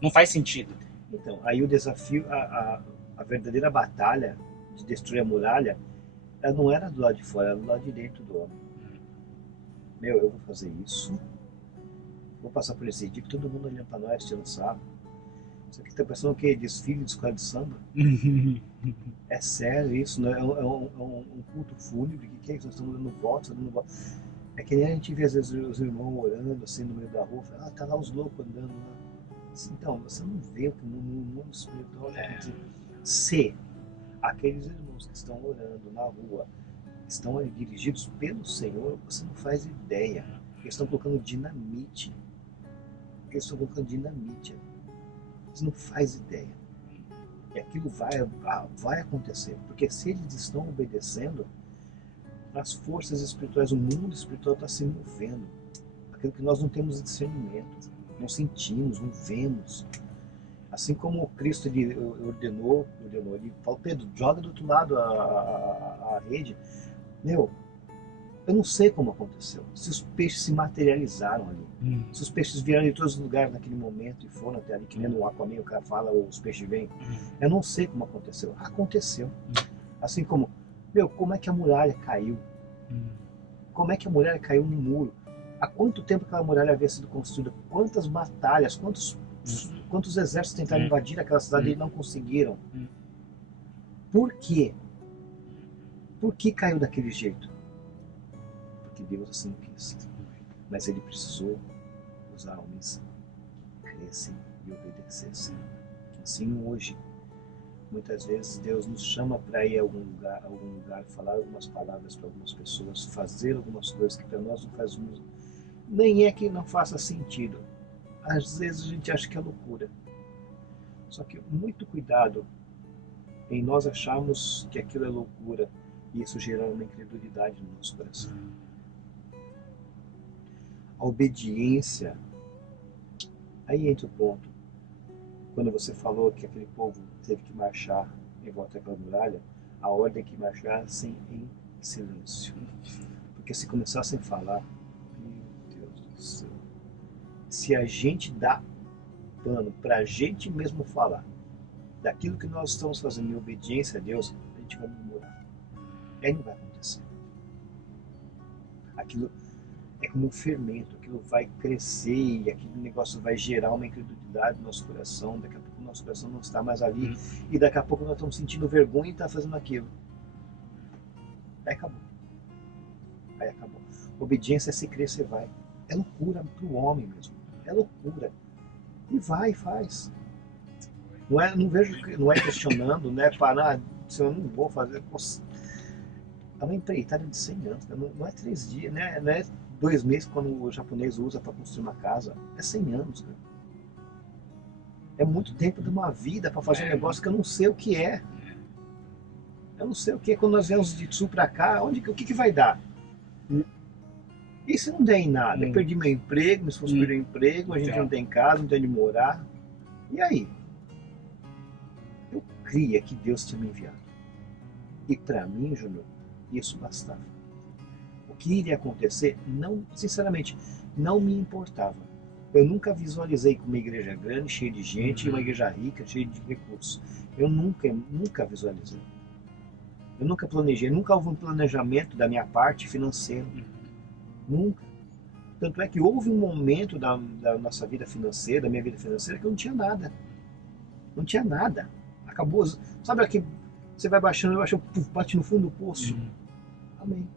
não faz sentido. Então, aí o desafio, a verdadeira batalha de destruir a muralha, ela não era do lado de fora, era do lado de dentro do homem. Eu vou fazer isso, vou passar por esse dia, todo mundo olhando para nós, tirando sarro. Isso aqui tá parecendo o quê? Desfile de escola de samba? É sério isso, né? É um culto fúnebre, o que é isso? Nós estamos dando volta, É que nem a gente vê às vezes os irmãos orando assim no meio da rua, fala, tá lá os loucos andando lá. Então, você não vê o que no mundo espiritual se aqueles irmãos que estão orando na rua estão dirigidos pelo Senhor, você não faz ideia. Eles estão colocando dinamite. Você não faz ideia. E aquilo vai acontecer. Porque se eles estão obedecendo, as forças espirituais, o mundo espiritual está se movendo. Aquilo que nós não temos discernimento, não sentimos, não vemos. Assim como Cristo ele ordenou, ele falou, Pedro, joga do outro lado a rede. Eu não sei como aconteceu. Se os peixes se materializaram ali. Se os peixes vieram de todos os lugares naquele momento e foram até ali, que nem no Aquaman, o cara fala, os peixes vêm. Eu não sei como aconteceu. Aconteceu. Assim como, como é que a muralha caiu? Como é que a muralha caiu no muro? Há quanto tempo aquela muralha havia sido construída? Quantas batalhas, quantos exércitos tentaram invadir aquela cidade e não conseguiram? Por quê? Por que caiu daquele jeito? Porque Deus assim quis. Mas ele precisou usar homens que crescem e obedecessem. Assim hoje, muitas vezes Deus nos chama para ir a algum lugar, falar algumas palavras para algumas pessoas, fazer algumas coisas que para nós não faz nem é que não faça sentido. Às vezes a gente acha que é loucura. Só que muito cuidado em nós acharmos que aquilo é loucura e isso gerar uma incredulidade no nosso coração. A obediência, aí entra o ponto. Quando você falou que aquele povo teve que marchar em volta daquela muralha, a ordem é que marchassem em silêncio. Porque se começassem a falar, meu Deus do céu, se a gente dá pano para a gente mesmo falar daquilo que nós estamos fazendo em obediência a Deus, a gente vai murmurar. Aí não vai acontecer. Aquilo é como um fermento, aquilo vai crescer e aquele negócio vai gerar uma incredulidade no nosso coração. Daqui a pouco o nosso coração não está mais ali e daqui a pouco nós estamos sentindo vergonha e está fazendo aquilo. Aí acabou. Obediência é se crer, você vai. É loucura para o homem mesmo. É loucura. E vai, faz. Não é questionando, não é parar, se eu não vou fazer. É uma empreitada de 100 anos, não é 3 dias, não é 2 meses, quando o japonês usa para construir uma casa, é 100 anos, cara. É muito tempo de uma vida para fazer um negócio que eu não sei o que é. Eu não sei o que é. Quando nós viemos de sul para cá, o que vai dar? E se não der em nada? Eu perdi meu emprego, meu esposo perdeu o emprego, a gente não tem casa, não tem onde morar. E aí? Eu cria que Deus tinha me enviado. E para mim, Júnior, isso bastava. O que iria acontecer, não, sinceramente, não me importava. Eu nunca visualizei uma igreja grande, cheia de gente, uma igreja rica, cheia de recursos. Eu nunca visualizei. Eu nunca planejei, nunca houve um planejamento da minha parte financeiro. Nunca. Tanto é que houve um momento da nossa vida financeira, da minha vida financeira, que eu não tinha nada. Não tinha nada. Acabou. Sabe aqui, você vai baixando, bate no fundo do poço. Amém.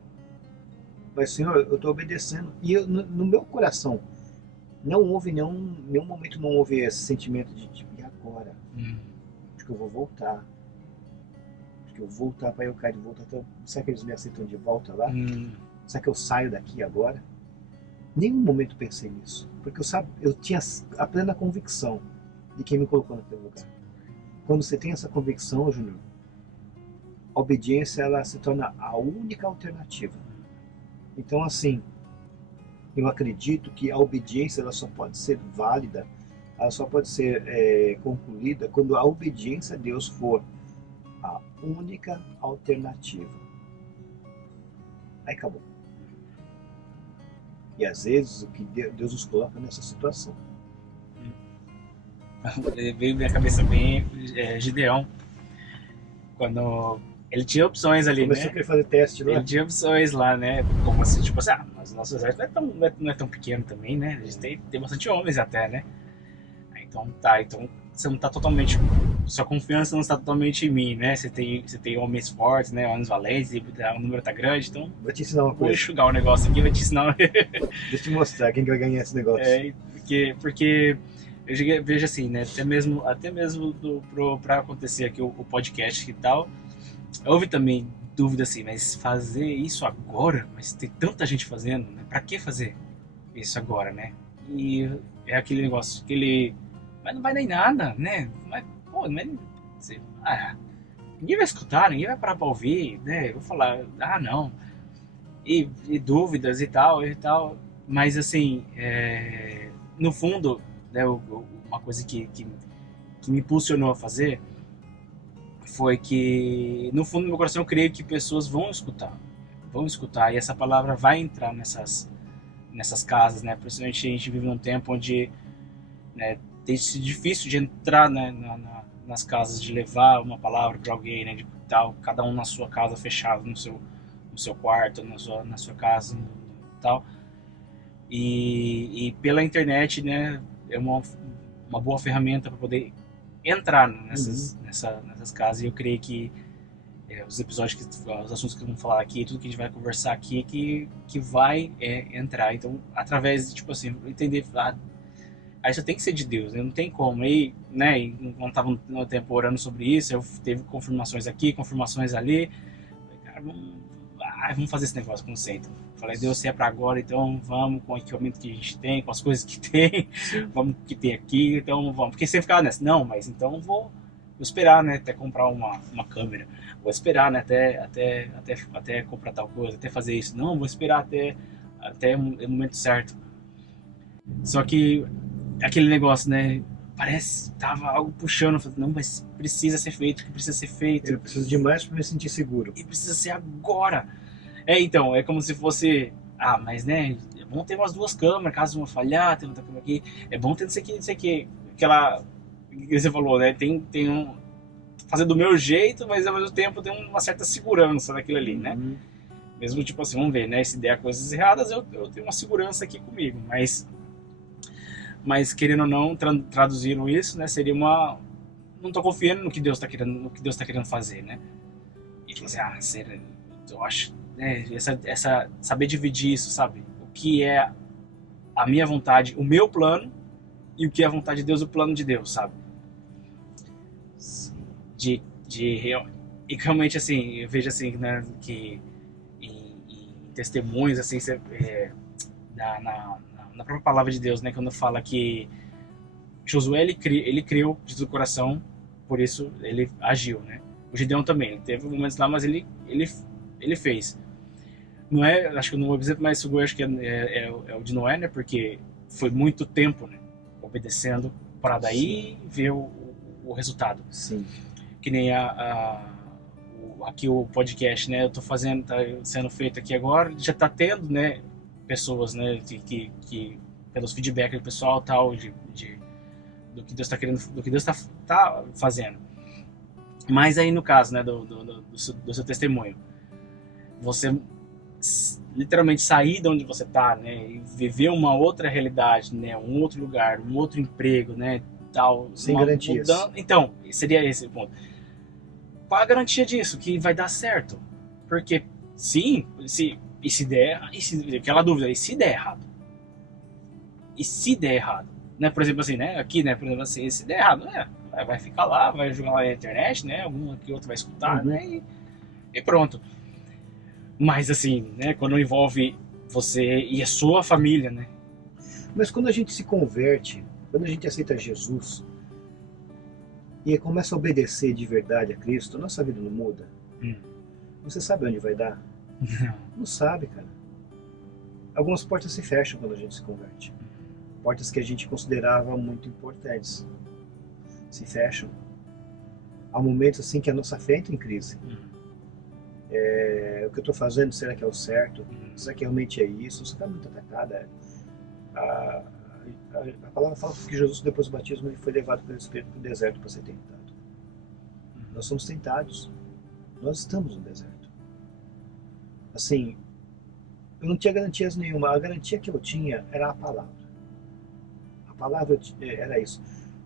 Mas, Senhor, eu estou obedecendo. E no meu coração, não houve nenhum momento, não houve esse sentimento de tipo, e agora? Acho que eu vou voltar. Acho que eu vou voltar para eu cair de volta. Será que eles me aceitam de volta lá? Será que eu saio daqui agora? Nenhum momento pensei nisso. Porque eu tinha a plena convicção de quem me colocou naquele lugar. Quando você tem essa convicção, Júnior, a obediência ela se torna a única alternativa. Então, assim, eu acredito que a obediência ela só pode ser válida, ela só pode ser concluída quando a obediência a Deus for a única alternativa. Aí acabou. E às vezes o que Deus nos coloca nessa situação. Veio minha cabeça bem Gideão. Quando ele tinha opções ali, começou né? a querer fazer teste lá. Ele tinha opções lá, né? Como assim, tipo assim, mas o nosso exército não é tão pequeno também, né? A gente tem bastante homens até, né? Então você não tá totalmente. Sua confiança não está totalmente em mim, né? Você tem homens fortes, né? Homens valentes, e o número tá grande, então. Vou te ensinar uma coisa. Vou enxugar o negócio aqui, vou te ensinar. Deixa eu te mostrar quem que vai ganhar esse negócio. Porque eu vejo assim, né? Até mesmo pra acontecer aqui o podcast e tal, houve também dúvida assim, mas fazer isso agora? Mas tem tanta gente fazendo, né? Pra que fazer isso agora, né? E é aquele negócio, mas não vai dar em nada, né? Ninguém vai escutar, ninguém vai parar pra ouvir, né? Eu vou falar, não. E dúvidas e tal, mas assim, no fundo, né, uma coisa que me impulsionou a fazer foi que, no fundo do meu coração, eu creio que pessoas vão escutar, e essa palavra vai entrar nessas casas, né? Principalmente a gente vive num tempo onde, né, tem sido difícil de entrar, né, nas casas, de levar uma palavra para alguém, né, de tal, cada um na sua casa, fechado no seu quarto, na sua casa, tal. E pela internet, né, é uma boa ferramenta para poder entrar nessas casas. E eu creio que os episódios, os assuntos que vamos falar aqui, tudo que a gente vai conversar aqui, que vai entrar. Então, através de, tipo assim, entender, aí só tem que ser de Deus, né? Não tem como. Aí, né, quando estava no tempo orando sobre isso, eu teve confirmações aqui, confirmações ali. Cara, vamos fazer esse negócio com você, então. Falei, Deus, se é pra agora, então vamos com o equipamento que a gente tem, com as coisas que tem, vamos com o que tem aqui, então vamos. Porque você ficava nessa, não, mas então vou esperar, né, até comprar uma câmera, vou esperar, né, até comprar tal coisa, até fazer isso, não, vou esperar até o momento certo. Só que aquele negócio, né, parece tava algo puxando, não, mas precisa ser feito, que precisa ser feito. Eu preciso demais para me sentir seguro. E precisa ser agora. Então, é como se fosse, mas né, é bom ter umas 2 câmeras, caso uma falhar, tem outra câmera aqui, é bom ter isso aqui, aquela que você falou, né, tem fazer do meu jeito, mas ao mesmo tempo tem uma certa segurança naquilo ali, né, mesmo tipo assim, vamos ver, né, se der coisas erradas, eu tenho uma segurança aqui comigo, mas querendo ou não, traduzindo isso, né, seria não tô confiando no que Deus tá querendo fazer, né, e tipo assim, eu acho, saber dividir isso, sabe? O que é a minha vontade, o meu plano, e o que é a vontade de Deus, o plano de Deus, sabe? E realmente, assim, eu vejo assim, né, que em testemunhos, assim, na própria palavra de Deus, né? Quando fala que Josué ele criou de todo o coração, por isso ele agiu, né? O Gideão também, ele teve momentos lá, mas ele fez. Não é, acho que no exemplo mais seguro acho que é o de Noé, né? Porque foi muito tempo, né? Obedecendo para daí ver o resultado. Sim. Que nem aqui o podcast, né? Eu tô fazendo, tá sendo feito aqui agora, já tá tendo, né? Pessoas, né? Que pelos feedbacks do pessoal tal, do que Deus está querendo, do que Deus tá fazendo. Mas aí no caso, né? Do seu testemunho, você literalmente sair de onde você tá, né? E viver uma outra realidade, né? Um outro lugar, um outro emprego, né? Tal. Sem garantias. Então, seria esse o ponto. Qual a garantia disso? Que vai dar certo? Porque, sim, se der, aquela dúvida, e se der errado? E se der errado? Né? Por exemplo, assim, né? Aqui, né? Por exemplo, assim, se der errado, né? Vai ficar lá, vai jogar lá na internet, né? Algum aqui outro vai escutar, né? E pronto. Mas, assim, né? Quando envolve você e a sua família, né? Mas quando a gente se converte, quando a gente aceita Jesus e começa a obedecer de verdade a Cristo, nossa vida não muda. Você sabe onde vai dar? Não sabe, cara. Algumas portas se fecham quando a gente se converte. Portas que a gente considerava muito importantes se fecham. Há momentos assim que a nossa fé entra em crise. O que eu estou fazendo, será que é o certo? Será que realmente é isso? Você está muito atacada. A palavra fala que Jesus, depois do batismo, ele foi levado pelo Espírito para o deserto para ser tentado. Nós somos tentados. Nós estamos no deserto. Assim, eu não tinha garantias nenhuma. A garantia que eu tinha era a palavra. A palavra era isso.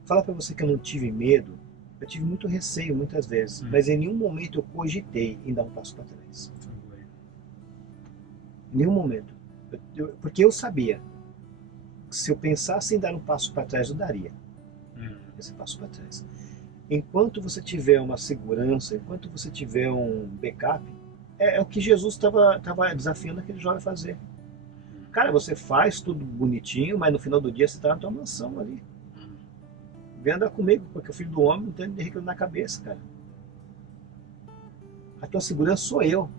Falar para você que eu não tive medo, eu tive muito receio muitas vezes, mas em nenhum momento eu cogitei em dar um passo para trás. Em nenhum momento. Porque eu sabia que se eu pensasse em dar um passo para trás, eu daria esse passo para trás. Enquanto você tiver uma segurança, enquanto você tiver um backup, é o que Jesus estava desafiando aquele jovem a fazer. Cara, você faz tudo bonitinho, mas no final do dia você está na tua mansão ali. Vem andar comigo, porque o Filho do Homem não tem nem reclamo na cabeça, cara. A tua segurança sou eu.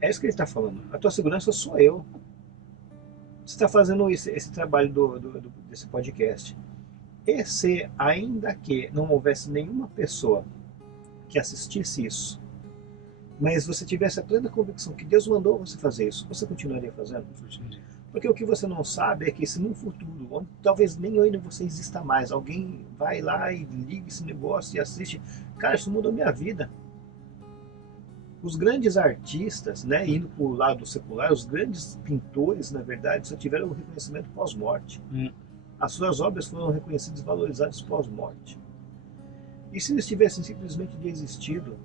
É isso que ele está falando. A tua segurança sou eu. Você está fazendo esse trabalho desse podcast. E se ainda que não houvesse nenhuma pessoa que assistisse isso, mas você tivesse a plena convicção que Deus mandou você fazer isso, você continuaria fazendo? Porque o que você não sabe é que se no futuro, onde talvez nem eu e você exista mais, alguém vai lá e liga esse negócio e assiste, cara, isso mudou minha vida. Os grandes artistas, né, indo para o lado secular, os grandes pintores, na verdade, só tiveram o reconhecimento pós-morte. As suas obras foram reconhecidas e valorizadas pós-morte. E se eles tivessem simplesmente desistido,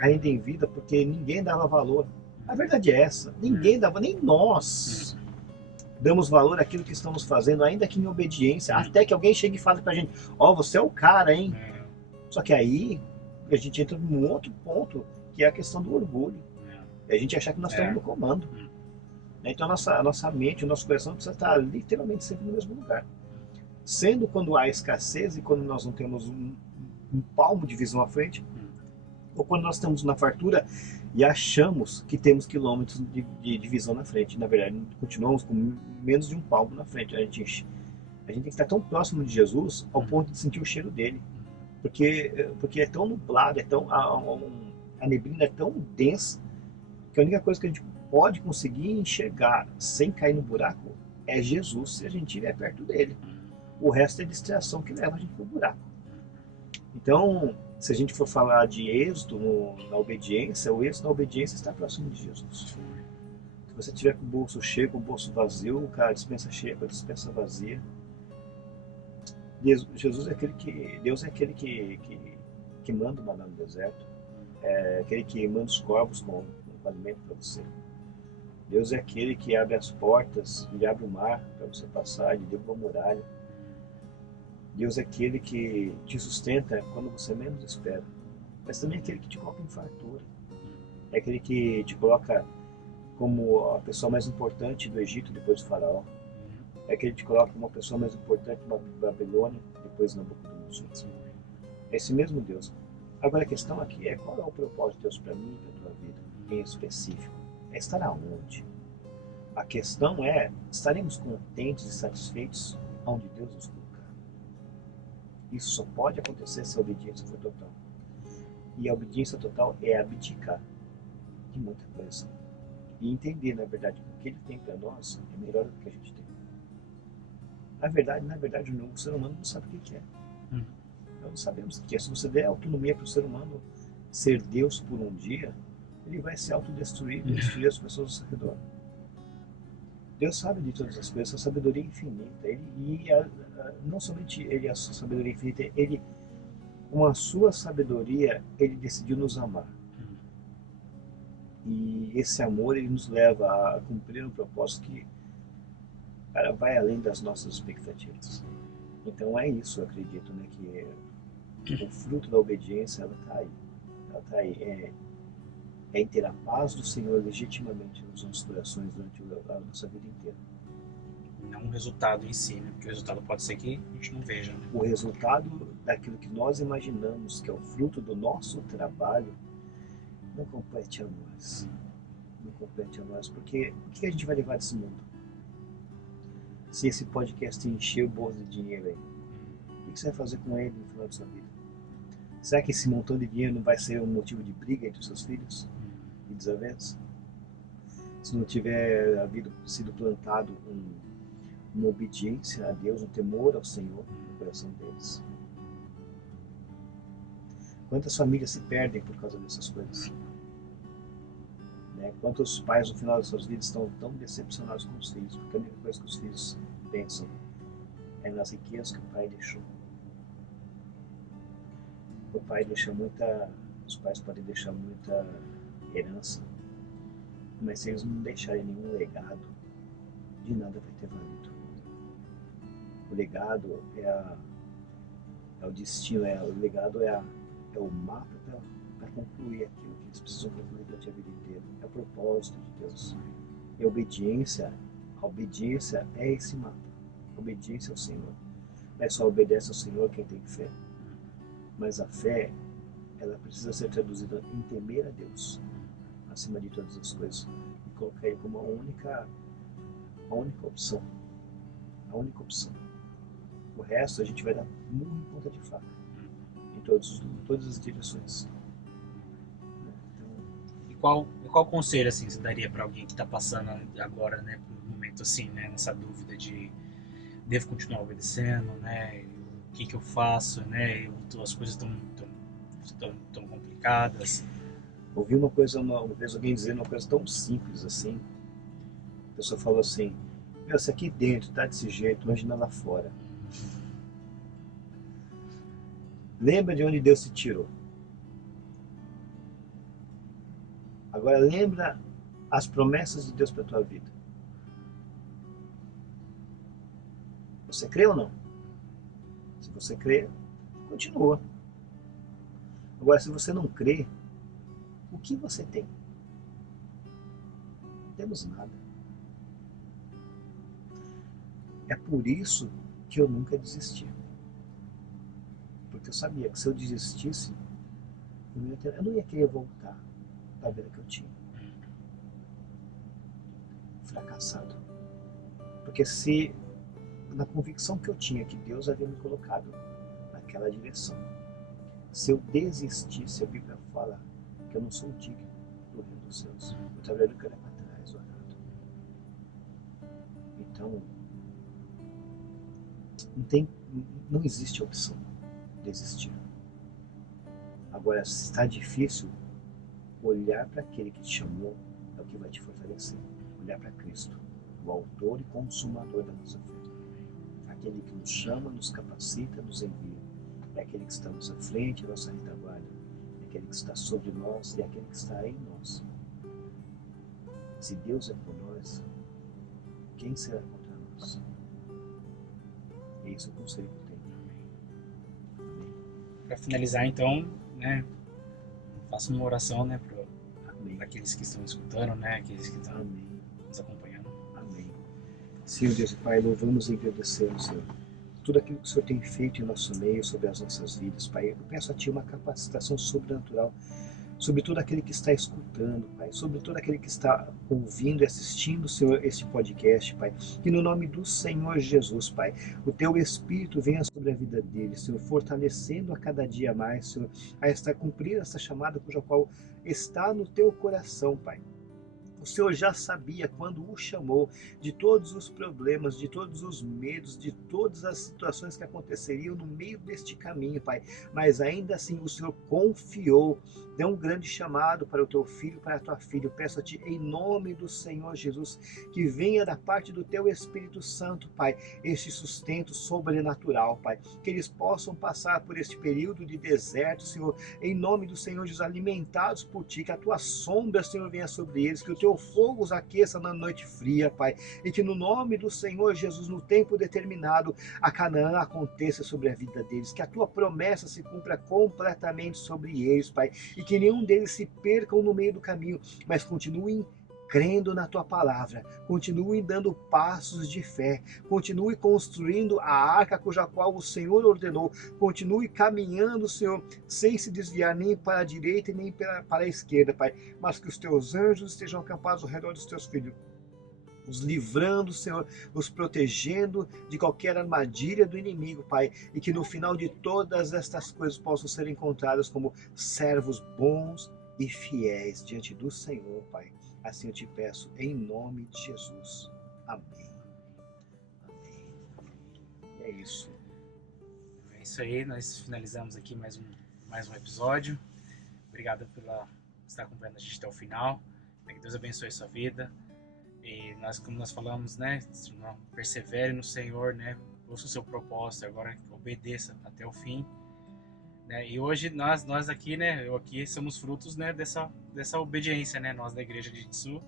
ainda em vida, porque ninguém dava valor? A verdade é essa, ninguém dava, nem nós damos valor àquilo que estamos fazendo, ainda que em obediência, até que alguém chegue e fale pra gente, ó, você é o cara, hein? Só que aí a gente entra num outro ponto, que é a questão do orgulho. E a gente achar que nós estamos no comando. Então a nossa mente, o nosso coração precisa estar literalmente sempre no mesmo lugar. Sendo quando há escassez e quando nós não temos um palmo de visão à frente, ou quando nós estamos na fartura e achamos que temos quilômetros de visão na frente. Na verdade, continuamos com menos de um palmo na frente. A gente tem que estar tão próximo de Jesus ao ponto de sentir o cheiro dele. Porque é tão nublado, a neblina é tão densa, que a única coisa que a gente pode conseguir enxergar sem cair no buraco é Jesus, se a gente estiver perto dele. O resto é distração que leva a gente para o buraco. Então, se a gente for falar de êxito na obediência, o êxito na obediência está próximo de Jesus. Se você tiver com o bolso cheio, com o bolso vazio, cara, a dispensa cheia com a dispensa vazia. Deus é aquele que manda o maná no deserto, é aquele que manda os corvos com alimento para você. Deus é aquele que abre as portas e abre o mar para você passar, ele derruba a muralha. Deus é aquele que te sustenta quando você menos espera, mas também é aquele que te coloca em fartura. É aquele que te coloca como a pessoa mais importante do Egito depois do faraó. É que ele te coloca como uma pessoa mais importante na Babilônia depois do Nabucodonosor. É esse mesmo Deus. Agora a questão aqui é qual é o propósito de Deus para mim e para a tua vida, em específico. É estar aonde? A questão é, estaremos contentes e satisfeitos onde Deus nos colocar. Isso só pode acontecer se a obediência for total. E a obediência total é abdicar de muita coisa. E entender, na verdade, que o que Ele tem para nós é melhor do que a gente tem. Na verdade, o ser humano não sabe o que é. Nós não sabemos o que é. Se você der autonomia para o ser humano ser Deus por um dia, ele vai se autodestruir e destruir as pessoas ao seu redor. Deus sabe de todas as coisas, a sabedoria infinita. Não somente ele a sua sabedoria infinita, ele, com a sua sabedoria, ele decidiu nos amar. E esse amor ele nos leva a cumprir um propósito que, cara, vai além das nossas expectativas. Então é isso, eu acredito, né, que o fruto da obediência, ela está aí. Ela está aí. É em ter a paz do Senhor legitimamente nos nossos corações durante a nossa vida inteira. Não o resultado em si, né? Porque o resultado pode ser que a gente não veja, né? O resultado daquilo que nós imaginamos que é o fruto do nosso trabalho não compete a nós. Não compete a nós, porque o que a gente vai levar desse mundo? Se esse podcast encher o bolso de dinheiro aí, o que você vai fazer com ele no final da sua vida? Será que esse montão de dinheiro não vai ser um motivo de briga entre os seus filhos? E desavença? Se não tiver sido plantado uma obediência a Deus, um temor ao Senhor no coração deles. Quantas famílias se perdem por causa dessas coisas? Né? Quantos pais no final das suas vidas estão tão decepcionados com os filhos, porque a única coisa que os filhos pensam é nas riquezas que o pai deixou. O pai deixa os pais podem deixar muita herança, mas se eles não deixarem nenhum legado, de nada vai ter valido. O legado é o destino, o legado é o mapa para concluir aquilo que eles precisam concluir durante a vida inteira. É o propósito de Deus. E a obediência é esse mapa. A obediência ao Senhor. Não é só obedece ao Senhor quem tem fé, mas a fé, ela precisa ser traduzida em temer a Deus, acima de todas as coisas, e colocar Ele como a única opção. A única opção. O resto a gente vai dar murro em ponta de faca, em todas as direções. Então, e qual conselho assim você daria para alguém que está passando agora, né, por um momento assim, né, nessa dúvida de devo continuar obedecendo, né? O que eu faço, né? As coisas estão complicadas. Ouvi uma vez alguém dizendo uma coisa tão simples assim. A pessoa falou assim: meu, se aqui dentro tá desse jeito, imagina lá fora. Lembra de onde Deus te tirou. Agora lembra as promessas de Deus para tua vida. Você crê ou não? Se você crê, continua. Agora, se você não crê, o que você tem? Não temos nada. É por isso que eu nunca desisti. Porque eu sabia que se eu desistisse, eu não ia querer voltar para a vida que eu tinha. Fracassado. Porque se na convicção que eu tinha que Deus havia me colocado naquela direção, se eu desistisse, a Bíblia fala que eu não sou digno do reino dos céus. Eu trabalhei que era para trás, orado. Então, não existe opção de desistir. Agora, se está difícil, olhar para aquele que te chamou é o que vai te fortalecer. Olhar para Cristo, o autor e consumador da nossa fé. Aquele que nos chama, nos capacita, nos envia. É aquele que está à nossa frente, à nossa retaguarda. É aquele que está sobre nós e é aquele que está em nós. Se Deus é por nós, quem será contra nós? É esse o conselho que eu tenho. Para finalizar, então, né, faça uma oração, né, Amém. daqueles que estão escutando, né? Aqueles que estão Amém. nos acompanhando. Amém. Senhor Deus e Pai, louvamos e agradecemos, Senhor, tudo aquilo que o Senhor tem feito em nosso meio, sobre as nossas vidas, Pai. Eu peço a Ti uma capacitação sobrenatural sobre todo aquele que está escutando, Pai, sobre todo aquele que está ouvindo e assistindo, Senhor, este podcast, Pai. Que no nome do Senhor Jesus, Pai, o Teu Espírito venha sobre a vida dele, Senhor, fortalecendo a cada dia mais, Senhor, a estar cumprir essa chamada cuja qual está no Teu coração, Pai. O Senhor já sabia quando o chamou de todos os problemas, de todos os medos, de todas as situações que aconteceriam no meio deste caminho, Pai. Mas ainda assim o Senhor confiou, deu um grande chamado para o teu filho, para a tua filha. Eu peço a Ti, em nome do Senhor Jesus, que venha da parte do Teu Espírito Santo, Pai, este sustento sobrenatural, Pai. Que eles possam passar por este período de deserto, Senhor, em nome do Senhor Jesus, alimentados por Ti, que a Tua sombra, Senhor, venha sobre eles, que o Teu fogo os aqueça na noite fria, Pai, e que no nome do Senhor Jesus, no tempo determinado, a Canaã aconteça sobre a vida deles, que a Tua promessa se cumpra completamente sobre eles, Pai, e que nenhum deles se percam no meio do caminho, mas continuem crendo na Tua palavra, continue dando passos de fé, continue construindo a arca cuja qual o Senhor ordenou, continue caminhando, Senhor, sem se desviar nem para a direita e nem para a esquerda, Pai, mas que os Teus anjos estejam acampados ao redor dos Teus filhos, os livrando, Senhor, os protegendo de qualquer armadilha do inimigo, Pai, e que no final de todas estas coisas possam ser encontradas como servos bons e fiéis diante do Senhor, Pai. Assim eu te peço, em nome de Jesus. Amém. Amém. E é isso. É isso aí, nós finalizamos aqui mais um episódio. Obrigado por estar acompanhando a gente até o final. Que Deus abençoe a sua vida. E nós, como nós falamos, né, persevere no Senhor, né, ouça o seu propósito, agora obedeça até o fim, né, e hoje nós aqui, né, eu aqui somos frutos, né, dessa obediência, né, nós da igreja de Itsu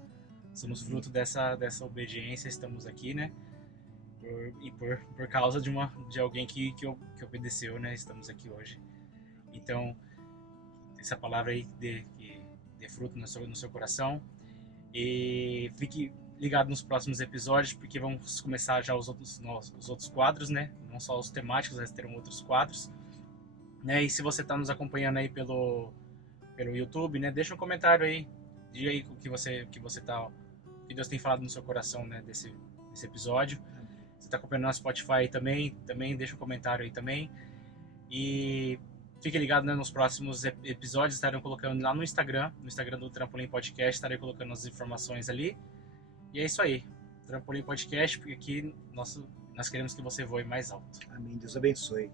somos fruto dessa obediência, estamos aqui, né, por causa de alguém que obedeceu, né, estamos aqui hoje. Então, essa palavra aí dê fruto no seu coração. E fique ligado nos próximos episódios, porque vamos começar já os outros quadros, né? Não só os temáticos, mas terão outros quadros, né? E se você está nos acompanhando aí pelo YouTube, né? Deixa um comentário aí, diga aí o que que Deus tem falado no seu coração, né? Desse episódio. Se está acompanhando no Spotify também deixa um comentário aí também. E fique ligado, né, nos próximos episódios, estarei colocando lá no Instagram do Trampolim Podcast, estarei colocando as informações ali. E é isso aí, Trampolim Podcast, porque aqui nós queremos que você voe mais alto. Amém. Deus abençoe.